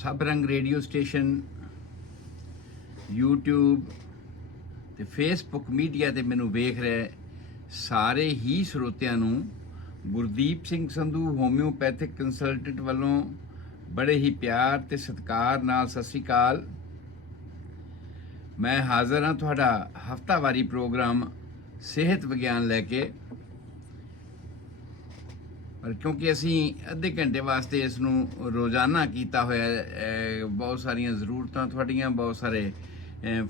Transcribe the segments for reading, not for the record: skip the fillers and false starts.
सब रंग radio station YouTube ਤੇ ਫੇਸਬੁੱਕ ਮੀਡੀਆ ਤੇ ਮੈਨੂੰ ਵੇਖ ਰਹੇ ਸਾਰੇ ਹੀ ਸਰੋਤਿਆਂ ਨੂੰ ਗੁਰਦੀਪ ਸਿੰਘ ਸੰਧੂ ਹੋਮਿਓਪੈਥਿਕ ਕੰਸਲਟੈਂਟ ਵੱਲੋਂ ਬੜੇ ਹੀ ਪਿਆਰ ਤੇ ਸਤਿਕਾਰ ਨਾਲ ਸਤਿ ਸ੍ਰੀ ਅਕਾਲ। ਮੈਂ ਹਾਜ਼ਰ ਹਾਂ ਤੁਹਾਡਾ ਹਫਤਾਵਾਰੀ ਪ੍ਰੋਗਰਾਮ ਸਿਹਤ ਵਿਗਿਆਨ ਲੈ ਕੇ। ਪਰ ਕਿਉਂਕਿ ਅਸੀਂ ਅੱਧੇ ਘੰਟੇ ਵਾਸਤੇ ਇਸ ਨੂੰ ਰੋਜ਼ਾਨਾ ਕੀਤਾ ਹੋਇਆ, ਬਹੁਤ ਸਾਰੀਆਂ ਜ਼ਰੂਰਤਾਂ ਤੁਹਾਡੀਆਂ, ਬਹੁਤ ਸਾਰੇ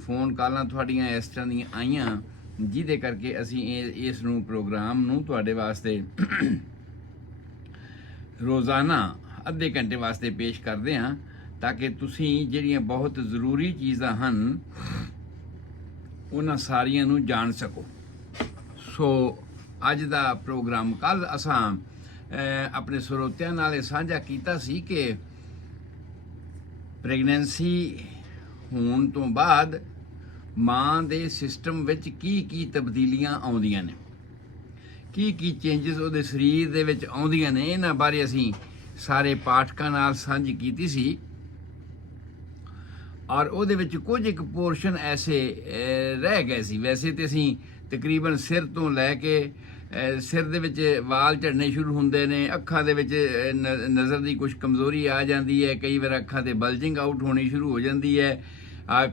ਫੋਨ ਕਾਲਾਂ ਤੁਹਾਡੀਆਂ ਇਸ ਤਰ੍ਹਾਂ ਦੀਆਂ ਆਈਆਂ, ਜਿਹਦੇ ਕਰਕੇ ਅਸੀਂ ਇਸ ਨੂੰ ਪ੍ਰੋਗਰਾਮ ਨੂੰ ਤੁਹਾਡੇ ਵਾਸਤੇ ਰੋਜ਼ਾਨਾ ਅੱਧੇ ਘੰਟੇ ਵਾਸਤੇ ਪੇਸ਼ ਕਰਦੇ ਹਾਂ, ਤਾਂ ਕਿ ਤੁਸੀਂ ਜਿਹੜੀਆਂ ਬਹੁਤ ਜ਼ਰੂਰੀ ਚੀਜ਼ਾਂ ਹਨ ਉਹਨਾਂ ਸਾਰੀਆਂ ਨੂੰ ਜਾਣ ਸਕੋ। ਸੋ ਅੱਜ ਦਾ ਪ੍ਰੋਗਰਾਮ ਕੱਲ੍ਹ ਅਸਾਂ ਆਪਣੇ ਸਰੋਤਿਆਂ ਨਾਲ ਇਹ ਸਾਂਝਾ ਕੀਤਾ ਸੀ ਕਿ ਪ੍ਰੈਗਨੈਂਸੀ ਹੋਣ ਤੋਂ ਬਾਅਦ ਮਾਂ ਦੇ ਸਿਸਟਮ ਵਿੱਚ ਕੀ ਤਬਦੀਲੀਆਂ ਆਉਂਦੀਆਂ ਨੇ, ਕੀ ਚੇਂਜਸ ਉਹਦੇ ਸਰੀਰ ਦੇ ਵਿੱਚ ਆਉਂਦੀਆਂ ਨੇ। ਇਹਨਾਂ ਬਾਰੇ ਅਸੀਂ ਸਾਰੇ ਪਾਠਕਾਂ ਨਾਲ ਸਾਂਝੀ ਕੀਤੀ ਸੀ, ਔਰ ਉਹਦੇ ਵਿੱਚ ਕੁਝ ਇੱਕ ਪੋਰਸ਼ਨ ਐਸੇ ਰਹਿ ਗਏ ਸੀ। ਵੈਸੇ ਤੇ ਅਸੀਂ ਤਕਰੀਬਨ ਸਿਰ ਤੋਂ ਲੈ ਕੇ ਸਿਰ ਦੇ ਵਿੱਚ ਵਾਲ ਝੜਨੇ ਸ਼ੁਰੂ ਹੁੰਦੇ ਨੇ, ਅੱਖਾਂ ਦੇ ਵਿੱਚ ਨਜ਼ਰ ਦੀ ਕੁਝ ਕਮਜ਼ੋਰੀ ਆ ਜਾਂਦੀ ਹੈ, ਕਈ ਵਾਰ ਅੱਖਾਂ ਤੇ ਬਲਜਿੰਗ ਆਊਟ ਹੋਣੀ ਸ਼ੁਰੂ ਹੋ ਜਾਂਦੀ ਹੈ,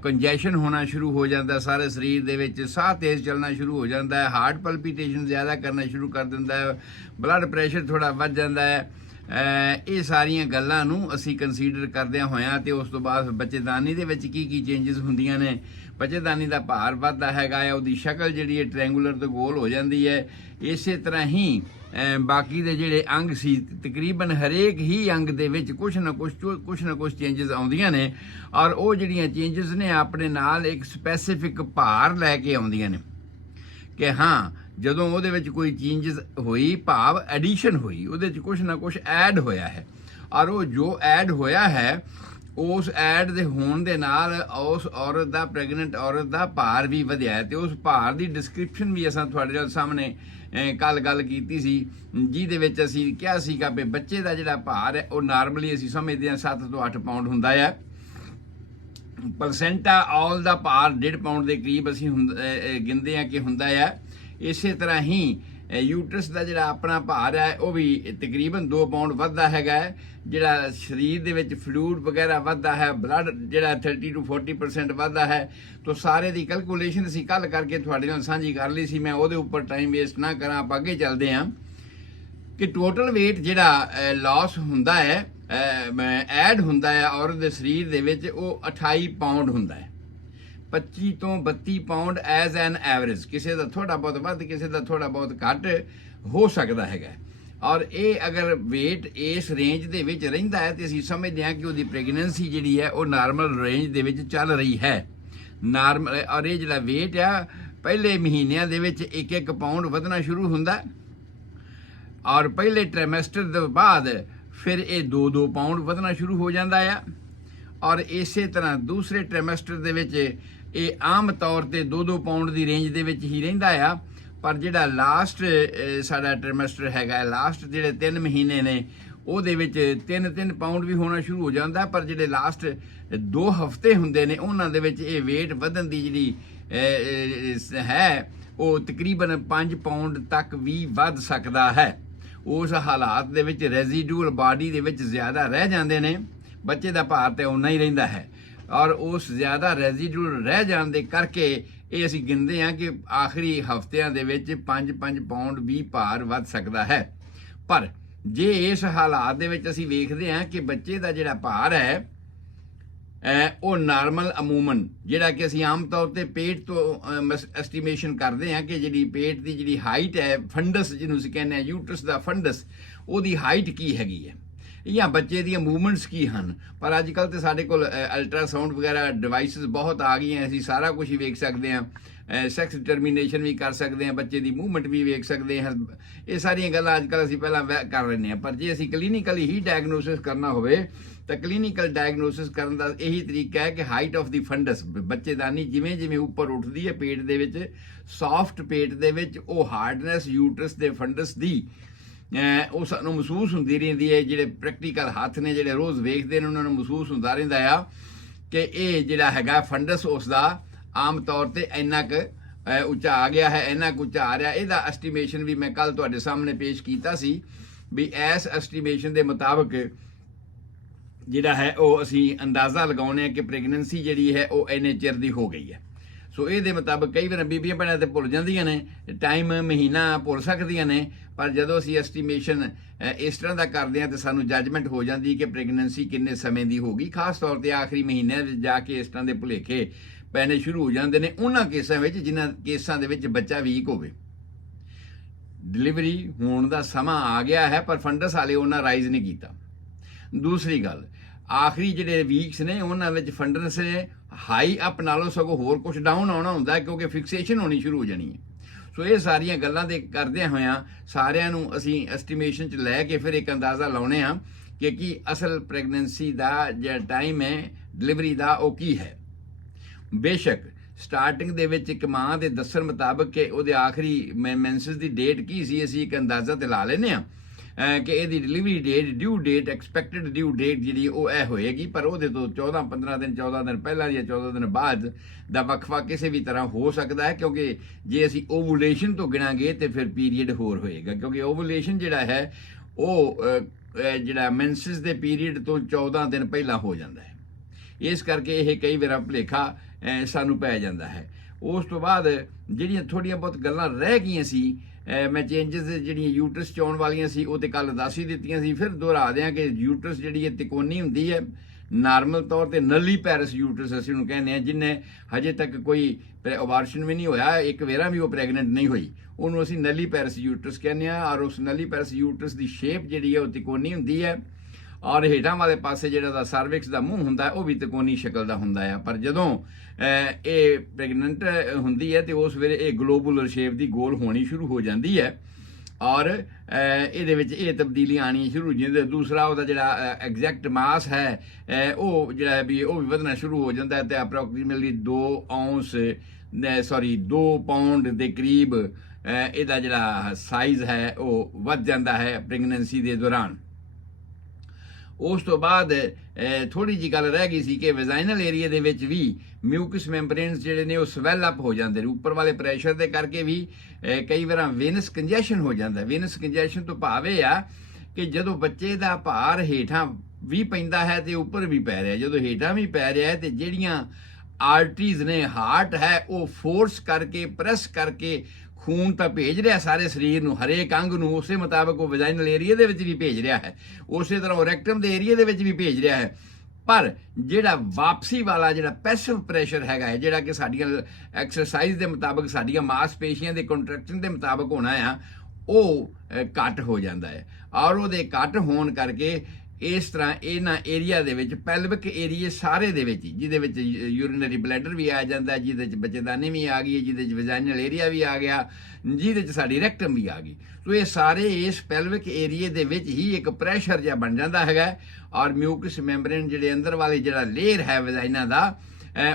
ਕੰਜੈਸ਼ਨ ਹੋਣਾ ਸ਼ੁਰੂ ਹੋ ਜਾਂਦਾ ਸਾਰੇ ਸਰੀਰ ਦੇ ਵਿੱਚ, ਸਾਹ ਤੇਜ਼ ਚੱਲਣਾ ਸ਼ੁਰੂ ਹੋ ਜਾਂਦਾ ਹੈ, ਹਾਰਟ ਪਲਪੀਟੇਸ਼ਨ ਜ਼ਿਆਦਾ ਕਰਨਾ ਸ਼ੁਰੂ ਕਰ ਦਿੰਦਾ ਹੈ, ਬਲੱਡ ਪ੍ਰੈਸ਼ਰ ਥੋੜ੍ਹਾ ਵੱਧ ਜਾਂਦਾ ਹੈ। ਇਹ ਸਾਰੀਆਂ ਗੱਲਾਂ ਨੂੰ ਅਸੀਂ ਕੰਸੀਡਰ ਕਰਦਿਆਂ ਹੋਇਆਂ ਤੇ ਉਸ ਤੋਂ ਬਾਅਦ ਬੱਚੇਦਾਨੀ ਦੇ ਵਿੱਚ ਕੀ ਚੇਂਜਸ ਹੁੰਦੀਆਂ ਨੇ। ਬੱਚੇਦਾਨੀ ਦਾ ਭਾਰ ਵੱਧਦਾ ਹੈਗਾ ਹੈ, ਉਹਦੀ ਸ਼ਕਲ ਜਿਹੜੀ ਹੈ ਟ੍ਰਾਇੰਗੂਲਰ ਤੋਂ ਗੋਲ ਹੋ ਜਾਂਦੀ ਹੈ। ਇਸੇ ਤਰ੍ਹਾਂ ਹੀ ਬਾਕੀ ਦੇ ਜਿਹੜੇ ਅੰਗ ਸੀ, ਤਕਰੀਬਨ ਹਰੇਕ ਹੀ ਅੰਗ ਦੇ ਵਿੱਚ ਕੁਛ ਨਾ ਕੁਛ ਚੇਂਜਸ ਆਉਂਦੀਆਂ ਨੇ, ਔਰ ਉਹ ਜਿਹੜੀਆਂ ਚੇਂਜਸ ਨੇ ਆਪਣੇ ਨਾਲ ਇੱਕ ਸਪੈਸੀਫਿਕ ਭਾਰ ਲੈ ਕੇ ਆਉਂਦੀਆਂ ਨੇ ਕਿ ਹਾਂ ਜਦੋਂ ਉਹਦੇ ਵਿੱਚ ਕੋਈ ਚੇਂਜਸ ਹੋਈ, ਭਾਵ ਐਡੀਸ਼ਨ ਹੋਈ, ਉਹਦੇ 'ਚ ਕੁਛ ਨਾ ਕੁਛ ਐਡ ਹੋਇਆ ਹੈ, ਔਰ ਉਹ ਜੋ ਐਡ ਹੋਇਆ ਹੈ ਉਸ ਐਡ ਦੇ ਹੋਣ ਦੇ ਨਾਲ ਉਸ ਔਰਤ ਦਾ, ਪ੍ਰੈਗਨੈਂਟ ਔਰਤ ਦਾ ਭਾਰ ਵੀ ਵਧਿਆ ਹੈ। ਤੇ ਉਸ ਭਾਰ ਦੀ ਡਿਸਕ੍ਰਿਪਸ਼ਨ ਵੀ ਅਸਾਂ ਤੁਹਾਡੇ ਸਾਹਮਣੇ ਕੱਲ੍ਹ ਗੱਲ ਕੀਤੀ ਸੀ, ਜਿਹਦੇ ਵਿੱਚ ਅਸੀਂ ਕਿਹਾ ਸੀਗਾ ਵੀ ਬੱਚੇ ਦਾ ਜਿਹੜਾ ਭਾਰ ਹੈ ਉਹ ਨਾਰਮਲੀ ਅਸੀਂ ਸਮਝਦੇ ਹਾਂ 7 ਤੋਂ 8 ਪਾਉਂਡ ਹੁੰਦਾ ਹੈ। ਪਲਸੈਂਟਾ ਆਲ ਦਾ ਭਾਰ 1.5 ਪਾਉਂਡ ਦੇ ਕਰੀਬ ਅਸੀਂ ਗਿਣਦੇ ਹਾਂ ਕਿ ਹੁੰਦਾ ਹੈ। ਇਸੇ ਤਰ੍ਹਾਂ ਹੀ ਯੂਟਰਸ ਦਾ ਜਿਹੜਾ ਆਪਣਾ ਭਾਰ ਹੈ ਉਹ ਵੀ ਤਕਰੀਬਨ 2 ਪਾਉਂਡ ਵੱਧਦਾ ਹੈਗਾ ਹੈ। ਜਿਹੜਾ ਸਰੀਰ ਦੇ ਵਿੱਚ ਫਲੂਇਡ ਵਗੈਰਾ ਵੱਧਦਾ ਹੈ, ਬਲੱਡ ਜਿਹੜਾ 30 ਤੋਂ 40% ਵੱਧਦਾ ਹੈ। ਤਾਂ ਸਾਰੇ ਦੀ ਕੈਲਕੂਲੇਸ਼ਨ ਅਸੀਂ ਕੱਲ੍ਹ ਕਰਕੇ ਤੁਹਾਡੇ ਨਾਲ ਸਾਂਝੀ ਕਰ ਲਈ ਸੀ, ਮੈਂ ਉਹਦੇ ਉੱਪਰ ਟਾਈਮ ਵੇਸਟ ਨਾ ਕਰਾਂ, ਆਪਾਂ ਅੱਗੇ ਚੱਲਦੇ ਹਾਂ ਕਿ ਟੋਟਲ weight ਜਿਹੜਾ ਲਾਸ ਹੁੰਦਾ ਹੈ, ਐਡ ਹੁੰਦਾ ਹੈ ਔਰਤ ਦੇ ਸਰੀਰ ਦੇ ਵਿੱਚ, ਉਹ 28 ਪਾਉਂਡ ਹੁੰਦਾ ਹੈ। 25 ਤੋਂ 32 ਪਾਉਂਡ ਐਜ਼ ਐਨ ਐਵਰੇਜ, ਕਿਸੇ ਦਾ ਥੋੜ੍ਹਾ ਬਹੁਤ ਵੱਧ, ਕਿਸੇ ਦਾ ਥੋੜ੍ਹਾ ਬਹੁਤ ਘੱਟ ਹੋ ਸਕਦਾ ਹੈਗਾ। ਔਰ ਇਹ ਅਗਰ weight ਇਸ ਰੇਂਜ ਦੇ ਵਿੱਚ ਰਹਿੰਦਾ ਹੈ ਤੇ ਅਸੀਂ ਸਮਝਦੇ ਹਾਂ ਕਿ ਉਹਦੀ ਪ੍ਰੈਗਨੈਂਸੀ ਜਿਹੜੀ ਹੈ ਉਹ ਨਾਰਮਲ ਰੇਂਜ ਦੇ ਵਿੱਚ ਚੱਲ ਰਹੀ ਹੈ। ਨਾਰਮਲ, ਔਰ ਇਹ ਜਿਹੜਾ weight ਆ ਪਹਿਲੇ ਮਹੀਨਿਆਂ ਦੇ ਵਿੱਚ 1 ਪਾਉਂਡ ਵਧਣਾ ਸ਼ੁਰੂ ਹੁੰਦਾ, ਔਰ ਪਹਿਲੇ ਟ੍ਰਾਈਮੈਸਟਰ ਤੋਂ ਬਾਅਦ ਫਿਰ ਇਹ 2 ਪਾਉਂਡ ਵਧਣਾ ਸ਼ੁਰੂ ਹੋ ਜਾਂਦਾ ਆ, ਔਰ ਇਸੇ ਤਰ੍ਹਾਂ ਦੂਸਰੇ ਟ੍ਰਾਈਮੈਸਟਰ ਦੇ ਵਿੱਚ ਇਹ ਆਮ ਤੌਰ ਤੇ 2 ਪਾਉਂਡ ਦੀ ਰੇਂਜ ਦੇ ਵਿੱਚ ਹੀ ਰਹਿੰਦਾ ਆ। ਪਰ ਜਿਹੜਾ ਲਾਸਟ ਸਾਡਾ ਟ੍ਰਾਈਮੈਸਟਰ ਹੈਗਾ, ਲਾਸਟ ਜਿਹੜੇ 3 ਮਹੀਨੇ ਨੇ, ਉਹਦੇ ਵਿੱਚ 3 ਪਾਉਂਡ ਵੀ ਹੋਣਾ ਸ਼ੁਰੂ ਹੋ ਜਾਂਦਾ। ਪਰ ਜਿਹੜੇ ਲਾਸਟ 2 ਹਫ਼ਤੇ ਹੁੰਦੇ ਨੇ ਉਹਨਾਂ ਦੇ ਵਿੱਚ ਇਹ weight ਵਧਣ ਦੀ ਜਿਹੜੀ ਹੈ ਉਹ ਤਕਰੀਬਨ 5 ਪਾਉਂਡ ਤੱਕ ਵੀ ਵੱਧ ਸਕਦਾ ਹੈ। ਉਸ ਹਾਲਾਤ ਦੇ ਵਿੱਚ ਰੈਜ਼ੀਡੂਅਲ ਬਾਡੀ ਦੇ ਵਿੱਚ ਜ਼ਿਆਦਾ ਰਹਿ ਜਾਂਦੇ ਨੇ, ਬੱਚੇ ਦਾ ਭਾਰ ਤੇ ਉਨਾ ਹੀ ਰਹਿੰਦਾ ਹੈ, ਔਰ ਉਸ ਜ਼ਿਆਦਾ ਰੈਜ਼ੀਡੂਅਲ ਰਹਿ ਜਾਣ ਦੇ ਕਰਕੇ ਇਹ ਅਸੀਂ ਗਿਣਦੇ ਹਾਂ ਕਿ ਆਖਰੀ ਹਫ਼ਤਿਆਂ ਦੇ ਵਿੱਚ 5 ਪਾਉਂਡ ਵੀ ਭਾਰ ਵੱਧ ਸਕਦਾ ਹੈ। ਪਰ ਜੇ ਇਸ ਹਾਲਾਤ ਦੇ ਵਿੱਚ ਅਸੀਂ ਵੇਖਦੇ ਹਾਂ ਕਿ ਬੱਚੇ ਦਾ ਜਿਹੜਾ ਭਾਰ ਹੈ ਉਹ ਨਾਰਮਲ ਅਮੂਮਨ, ਜਿਹੜਾ ਕਿ ਅਸੀਂ ਆਮ ਤੌਰ ਤੇ ਪੇਟ ਤੋਂ ਐਸਟੀਮੇਸ਼ਨ ਕਰਦੇ ਹਾਂ ਕਿ ਜਿਹੜੀ ਪੇਟ ਦੀ ਜਿਹੜੀ ਹਾਈਟ ਹੈ, ਫੰਡਸ ਜਿਹਨੂੰ ਅਸੀਂ ਕਹਿੰਦੇ ਹਾਂ, ਯੂਟਰਸ ਦਾ ਫੰਡਸ, ਉਹਦੀ ਹਾਈਟ ਕੀ ਹੈਗੀ ਹੈ ਜਾਂ ਬੱਚੇ ਦੀਆਂ ਮੂਵਮੈਂਟਸ ਕੀ ਹਨ। ਪਰ ਅੱਜ ਕੱਲ੍ਹ ਤੇ ਸਾਡੇ ਕੋਲ ਅਲਟਰਾਸਾਊਂਡ ਵਗੈਰਾ ਡਿਵਾਈਸਿਸ ਬਹੁਤ ਆ ਗਈਆਂ, ਅਸੀਂ ਸਾਰਾ ਕੁਝ ਹੀ ਵੇਖ ਸਕਦੇ ਹਾਂ, ਸੈਕਸ ਡਿਟਰਮੀਨੇਸ਼ਨ ਵੀ ਕਰ ਸਕਦੇ ਹਾਂ, ਬੱਚੇ ਦੀ ਮੂਵਮੈਂਟ ਵੀ ਵੇਖ ਸਕਦੇ ਹਾਂ। ਇਹ ਸਾਰੀਆਂ ਗੱਲਾਂ ਅੱਜ ਕੱਲ੍ਹ ਅਸੀਂ ਪਹਿਲਾਂ ਕਰ ਲੈਂਦੇ ਹਾਂ। ਪਰ ਜੇ ਅਸੀਂ ਕਲੀਨਿਕਲੀ ਹੀ ਡਾਇਗਨੋਸਿਸ ਕਰਨਾ ਹੋਵੇ ਤਾਂ ਕਲੀਨਿਕਲ ਡਾਇਗਨੋਸਿਸ ਕਰਨ ਦਾ ਇਹੀ ਤਰੀਕਾ ਹੈ ਕਿ ਹਾਈਟ ਆਫ ਦੀ ਫੰਡਸ, ਬੱਚੇਦਾਨੀ ਜਿਵੇਂ ਜਿਵੇਂ ਉੱਪਰ ਉੱਠਦੀ ਹੈ ਪੇਟ ਦੇ ਵਿੱਚ, ਸੌਫਟ ਪੇਟ ਦੇ ਵਿੱਚ, ਉਹ ਹਾਰਡਨੈਸ ਯੂਟਰਸ ਦੇ ਫੰਡਸ ਦੀ ਉਹ ਸਾਨੂੰ ਮਹਿਸੂਸ ਹੁੰਦੀ ਰਹਿੰਦੀ ਹੈ। ਜਿਹੜੇ ਪ੍ਰੈਕਟੀਕਲ ਹੱਥ ਨੇ ਜਿਹੜੇ ਰੋਜ਼ ਵੇਖਦੇ ਨੇ ਉਹਨਾਂ ਨੂੰ ਮਹਿਸੂਸ ਹੁੰਦਾ ਰਹਿੰਦਾ ਆ ਕਿ ਇਹ ਜਿਹੜਾ ਹੈਗਾ ਫੰਡਸ ਉਸ ਦਾ ਆਮ ਤੌਰ ਤੇ ਇੰਨਾ ਕੁ ਉੱਚਾ ਆ ਗਿਆ ਹੈ, ਇੰਨਾ ਕੁ ਉੱਚਾ ਆ ਰਿਹਾ। ਇਹਦਾ ਐਸਟੀਮੇਸ਼ਨ ਵੀ ਮੈਂ ਕੱਲ ਤੁਹਾਡੇ ਸਾਹਮਣੇ ਪੇਸ਼ ਕੀਤਾ ਸੀ ਵੀ ਇਸ ਐਸਟੀਮੇਸ਼ਨ ਦੇ ਮੁਤਾਬਕ ਜਿਹੜਾ ਹੈ ਉਹ ਅਸੀਂ ਅੰਦਾਜ਼ਾ ਲਗਾਉਂਦੇ ਹਾਂ ਕਿ ਪ੍ਰੈਗਨੈਂਸੀ ਜਿਹੜੀ ਹੈ ਉਹ ਇੰਨੇ ਚਿਰ ਦੀ ਹੋ ਗਈ ਹੈ। ਸੋ ਇਹਦੇ ਮੁਤਾਬਕ ਕਈ ਵਾਰ ਬੀਬੀਆਂ ਭੈਣਾਂ ਤੇ ਭੁੱਲ ਜਾਂਦੀਆਂ ਨੇ, ਟਾਈਮ ਮਹੀਨਾ ਭੁੱਲ ਸਕਦੀਆਂ ਨੇ, ਪਰ ਜਦੋਂ ਅਸੀਂ ਐਸਟੀਮੇਸ਼ਨ ਇਸ ਤਰ੍ਹਾਂ ਦਾ ਕਰਦੇ ਹਾਂ ਤਾਂ ਸਾਨੂੰ ਜੱਜਮੈਂਟ ਹੋ ਜਾਂਦੀ ਕਿ ਪ੍ਰੈਗਨੈਂਸੀ ਕਿੰਨੇ ਸਮੇਂ ਦੀ ਹੋਗੀ। ਖਾਸ ਤੌਰ ਤੇ ਆਖਰੀ ਮਹੀਨਿਆਂ ਵਿੱਚ ਜਾ ਕੇ ਇਸ ਤਰ੍ਹਾਂ ਦੇ ਭੁਲੇਖੇ ਪੈਣੇ ਸ਼ੁਰੂ ਹੋ ਜਾਂਦੇ ਨੇ ਉਹਨਾਂ ਕੇਸਾਂ ਵਿੱਚ ਜਿਨ੍ਹਾਂ ਕੇਸਾਂ ਦੇ ਵਿੱਚ ਬੱਚਾ ਵੀਕ ਹੋਵੇ। ਡਿਲੀਵਰੀ ਹੋਣ ਦਾ ਸਮਾਂ ਆ ਗਿਆ ਹੈ ਪਰ ਫੰਡਸ ਹਾਲੇ ਉਹਨਾਂ ਰਾਈਜ਼ ਨਹੀਂ ਕੀਤਾ। ਦੂਸਰੀ ਗੱਲ, ਆਖਰੀ ਜਿਹੜੇ ਵੀਕਸ ਨੇ ਉਹਨਾਂ ਵਿੱਚ ਫੰਡਸ ਹਾਈ ਅਪ ਨਾਲੋਂ ਸਗੋਂ ਹੋਰ ਕੁਝ ਡਾਊਨ ਆਉਣਾ ਹੁੰਦਾ ਕਿਉਂਕਿ ਫਿਕਸੇਸ਼ਨ ਹੋਣੀ ਸ਼ੁਰੂ ਹੋ ਜਾਣੀ ਹੈ। ਸੋ ਇਹ ਸਾਰੀਆਂ ਗੱਲਾਂ ਦੇ ਕਰਦਿਆਂ ਹੋਇਆਂ ਸਾਰਿਆਂ ਨੂੰ ਅਸੀਂ ਐਸਟੀਮੇਸ਼ਨ 'ਚ ਲੈ ਕੇ ਫਿਰ ਇੱਕ ਅੰਦਾਜ਼ਾ ਲਾਉਣੇ ਆ ਕਿ ਕੀ ਅਸਲ ਪ੍ਰੈਗਨੈਂਸੀ ਦਾ ਜਿਹੜਾ ਟਾਈਮ ਹੈ ਡਿਲੀਵਰੀ ਦਾ ਉਹ ਕੀ ਹੈ। ਬੇਸ਼ੱਕ ਸਟਾਰਟਿੰਗ ਦੇ ਵਿੱਚ ਇੱਕ ਮਾਂ ਦੇ ਦੱਸਣ ਮੁਤਾਬਕ ਕਿ ਉਹਦੇ ਆਖਰੀ ਮੈਂਸਸ ਦੀ ਡੇਟ ਕੀ ਸੀ, ਅਸੀਂ ਇੱਕ ਅੰਦਾਜ਼ਾ ਤੇ ਲਾ ਲੈਂਦੇ ਹਾਂ ਕਿ ਇਹਦੀ ਡਿਲੀਵਰੀ ਡੇਟ ਡਿਊ ਡੇਟ ਐਕਸਪੈਕਟਡ ਡਿਊ ਡੇਟ ਜਿਹੜੀ ਉਹ ਇਹ ਹੋਏਗੀ, ਪਰ ਉਹਦੇ ਤੋਂ 14-15 ਦਿਨ 14 ਦਿਨ ਪਹਿਲਾਂ ਜਾਂ 14 ਦਿਨ ਬਾਅਦ ਦਾ ਵਕਫਾ ਕਿਸੇ ਵੀ ਤਰ੍ਹਾਂ ਹੋ ਸਕਦਾ ਹੈ ਕਿਉਂਕਿ ਜੇ ਅਸੀਂ ਓਵੂਲੇਸ਼ਨ ਤੋਂ ਗਿਣਾਂਗੇ ਤੇ ਫਿਰ ਪੀਰੀਅਡ ਹੋਰ ਹੋਏਗਾ ਕਿਉਂਕਿ ਓਵੂਲੇਸ਼ਨ ਜਿਹੜਾ ਹੈ ਉਹ ਜਿਹੜਾ ਮੈਂਸਸ ਦੇ ਪੀਰੀਅਡ ਤੋਂ 14 ਦਿਨ ਪਹਿਲਾਂ ਹੋ ਜਾਂਦਾ ਹੈ। ਇਸ ਕਰਕੇ ਇਹ ਕਈ ਵਾਰ ਭੁਲੇਖਾ ਸਾਨੂੰ ਪੈ ਜਾਂਦਾ ਹੈ। ਉਸ ਤੋਂ ਬਾਅਦ ਜਿਹੜੀਆਂ ਥੋੜ੍ਹੀਆਂ ਬਹੁਤ ਗੱਲਾਂ ਰਹਿ ਗਈਆਂ ਸੀ ਮੈਂ ਚੇਂਜਸ ਜਿਹੜੀਆਂ ਯੂਟਰਸ 'ਚ ਆਉਣ ਵਾਲੀਆਂ ਸੀ ਉਹ ਤੇ ਕੱਲ ਦੱਸ ਹੀ ਦਿੱਤੀਆਂ ਸੀ। ਫਿਰ ਦੁਹਰਾ ਦਿਆਂ ਕਿ ਯੂਟਰਸ ਜਿਹੜੀ ਹੈ ਤਿਕੋਣੀ ਹੁੰਦੀ ਹੈ, ਨਾਰਮਲ ਤੌਰ ਤੇ ਨਲੀ ਪੈਰਸ ਯੂਟਰਸ ਅਸੀਂ ਉਹਨੂੰ ਕਹਿੰਦੇ ਹਾਂ, ਜਿਹਨੇ ਹਜੇ ਤੱਕ ਕੋਈ ਅਬਾਰਸ਼ਨ ਵੀ ਨਹੀਂ ਹੋਇਆ, ਇੱਕ ਵੇਰਾ ਵੀ ਉਹ ਪ੍ਰੈਗਨੈਂਟ ਨਹੀਂ ਹੋਈ, ਉਹਨੂੰ ਅਸੀਂ ਨਲੀ ਪੈਰਸ ਯੂਟਰਸ ਕਹਿੰਦੇ ਹਾਂ। ਔਰ ਉਸ ਨਲੀ ਪੈਰਸ ਯੂਟਰਸ ਦੀ ਸ਼ੇਪ ਜਿਹੜੀ ਹੈ ਉਹ ਤਿਕੋਣੀ ਹੁੰਦੀ ਹੈ ਔਰ ਹੇਠਾਂ ਵਾਲੇ ਪਾਸੇ ਜਿਹੜਾ ਦਾ ਸਰਵਿਕਸ ਦਾ ਮੂੰਹ ਹੁੰਦਾ ਉਹ ਵੀ ਤਿਕੋਣੀ ਸ਼ਕਲ ਦਾ ਹੁੰਦਾ ਹੈ। ਪਰ ਜਦੋਂ ਇਹ ਪ੍ਰੈਗਨੈਂਟ ਹੁੰਦੀ ਹੈ ਤੇ ਉਸ ਵੇਲੇ ਇਹ ਗਲੋਬੂਲਰ ਸ਼ੇਪ ਦੀ ਗੋਲ ਹੋਣੀ ਸ਼ੁਰੂ ਹੋ ਜਾਂਦੀ ਹੈ ਔਰ ਇਹਦੇ ਵਿੱਚ ਇਹ ਤਬਦੀਲੀਆਂ ਆਉਣੀਆਂ ਸ਼ੁਰੂ ਹੋ ਜਾਂਦੀਆਂ। ਦੂਸਰਾ ਉਹਦਾ ਜਿਹੜਾ ਐਗਜ਼ੈਕਟ ਮਾਸ ਹੈ ਉਹ ਜਿਹੜਾ ਵੀ ਉਹ ਵੀ ਵਧਣਾ ਸ਼ੁਰੂ ਹੋ ਜਾਂਦਾ ਤੇ ਅਪਰੋਕਸੀਮੇਟਲੀ 2 ਪਾਉਂਡ ਦੇ ਕਰੀਬ ਇਹਦਾ ਜਿਹੜਾ ਸਾਈਜ਼ ਹੈ ਉਹ ਵੱਧ ਜਾਂਦਾ ਹੈ ਪ੍ਰੈਗਨੈਂਸੀ ਦੇ ਦੌਰਾਨ। ਉਸ ਤੋਂ ਬਾਅਦ ਥੋੜੀ ਜਿਹੀ ਗੱਲ ਰਹਿ ਗਈ ਸੀ ਕਿ ਵੈਜਾਈਨਲ ਏਰੀਆ ਦੇ ਵਿੱਚ ਵੀ ਮਿਊਕਸ ਮੈਂਬਰੇਨਸ ਜਿਹੜੇ ਨੇ ਉਹ ਸਵੈਲ ਅਪ ਹੋ ਜਾਂਦੇ ਨੇ ਉੱਪਰ ਵਾਲੇ ਪ੍ਰੈਸ਼ਰ ਦੇ ਕਰਕੇ ਵੀ ਕਈ ਵਾਰ ਵੇਨਸ ਕੰਜੈਸ਼ਨ ਹੋ ਜਾਂਦਾ। ਵੇਨਸ ਕੰਜੈਸ਼ਨ ਤੋਂ ਭਾਵ ਇਹ ਆ ਕਿ ਜਦੋਂ ਬੱਚੇ ਦਾ ਭਾਰ ਹੇਠਾਂ ਵੀ ਪੈਂਦਾ ਹੈ ਤੇ ਉੱਪਰ ਵੀ ਪੈ ਰਿਹਾ, ਜਦੋਂ ਹੇਠਾਂ ਵੀ ਪੈ ਰਿਹਾ ਹੈ ਤੇ ਜਿਹੜੀਆਂ ਆਰਟਰੀਜ਼ ਨੇ ਹਾਰਟ ਹੈ ਉਹ ਫੋਰਸ ਕਰਕੇ ਪ੍ਰੈਸ ਕਰਕੇ ਖੂਨ ਤਾਂ ਭੇਜ ਰਿਹਾ ਸਾਰੇ ਸਰੀਰ ਨੂੰ, ਹਰੇਕ ਅੰਗ ਨੂੰ, ਉਸੇ ਮੁਤਾਬਕ ਉਹ ਵੈਜਾਈਨਲ ਏਰੀਆ ਦੇ ਵਿੱਚ ਵੀ ਭੇਜ ਰਿਹਾ ਹੈ, ਉਸੇ ਤਰ੍ਹਾਂ ਉਹ ਰੈਕਟਮ ਦੇ ਏਰੀਆ ਦੇ ਵਿੱਚ ਵੀ ਭੇਜ ਰਿਹਾ ਹੈ। ਪਰ ਜਿਹੜਾ ਵਾਪਸੀ ਵਾਲਾ ਜਿਹੜਾ ਪੈਸਿਵ ਪ੍ਰੈਸ਼ਰ ਹੈਗਾ ਹੈ ਜਿਹੜਾ ਕਿ ਸਾਡੀਆਂ ਐਕਸਰਸਾਈਜ਼ ਦੇ ਮੁਤਾਬਕ ਸਾਡੀਆਂ ਮਾਸਪੇਸ਼ੀਆਂ ਦੇ ਕੰਟਰੈਕਸ਼ਨ ਦੇ ਮੁਤਾਬਕ ਹੋਣਾ ਆ ਉਹ ਘੱਟ ਹੋ ਜਾਂਦਾ ਹੈ ਔਰ ਉਹਦੇ ਘੱਟ ਹੋਣ ਕਰਕੇ ਇਸ ਤਰ੍ਹਾਂ ਇਹਨਾਂ ਏਰੀਆ ਦੇ ਵਿੱਚ ਪੈਲਵਿਕ ਏਰੀਏ ਸਾਰੇ ਦੇ ਵਿੱਚ ਜਿਹਦੇ ਵਿੱਚ ਯੂਰੀਨਰੀ ਬਲੈਡਰ ਵੀ ਆ ਜਾਂਦਾ, ਜਿਹਦੇ ਵਿੱਚ ਬੱਚੇਦਾਨੀ ਵੀ ਆ ਗਈ, ਜਿਹਦੇ ਵਿੱਚ ਵੈਜਾਈਨਲ ਏਰੀਆ ਵੀ ਆ ਗਿਆ, ਜਿਹਦੇ ਵਿੱਚ ਸਾਡੀ ਰੈਕਟਮ ਵੀ ਆ ਗਈ। ਸੋ ਇਹ ਸਾਰੇ ਇਸ ਪੈਲਵਿਕ ਏਰੀਏ ਦੇ ਵਿੱਚ ਹੀ ਇੱਕ ਪ੍ਰੈਸ਼ਰ ਜਿਹਾ ਬਣ ਜਾਂਦਾ ਹੈਗਾ ਔਰ ਮਿਊਕਸ ਮੈਂਬਰੇਨ ਜਿਹੜੇ ਅੰਦਰ ਵਾਲੀ ਜਿਹੜਾ ਲੇਅਰ ਹੈ ਵੈਜਾਈਨਾ ਦਾ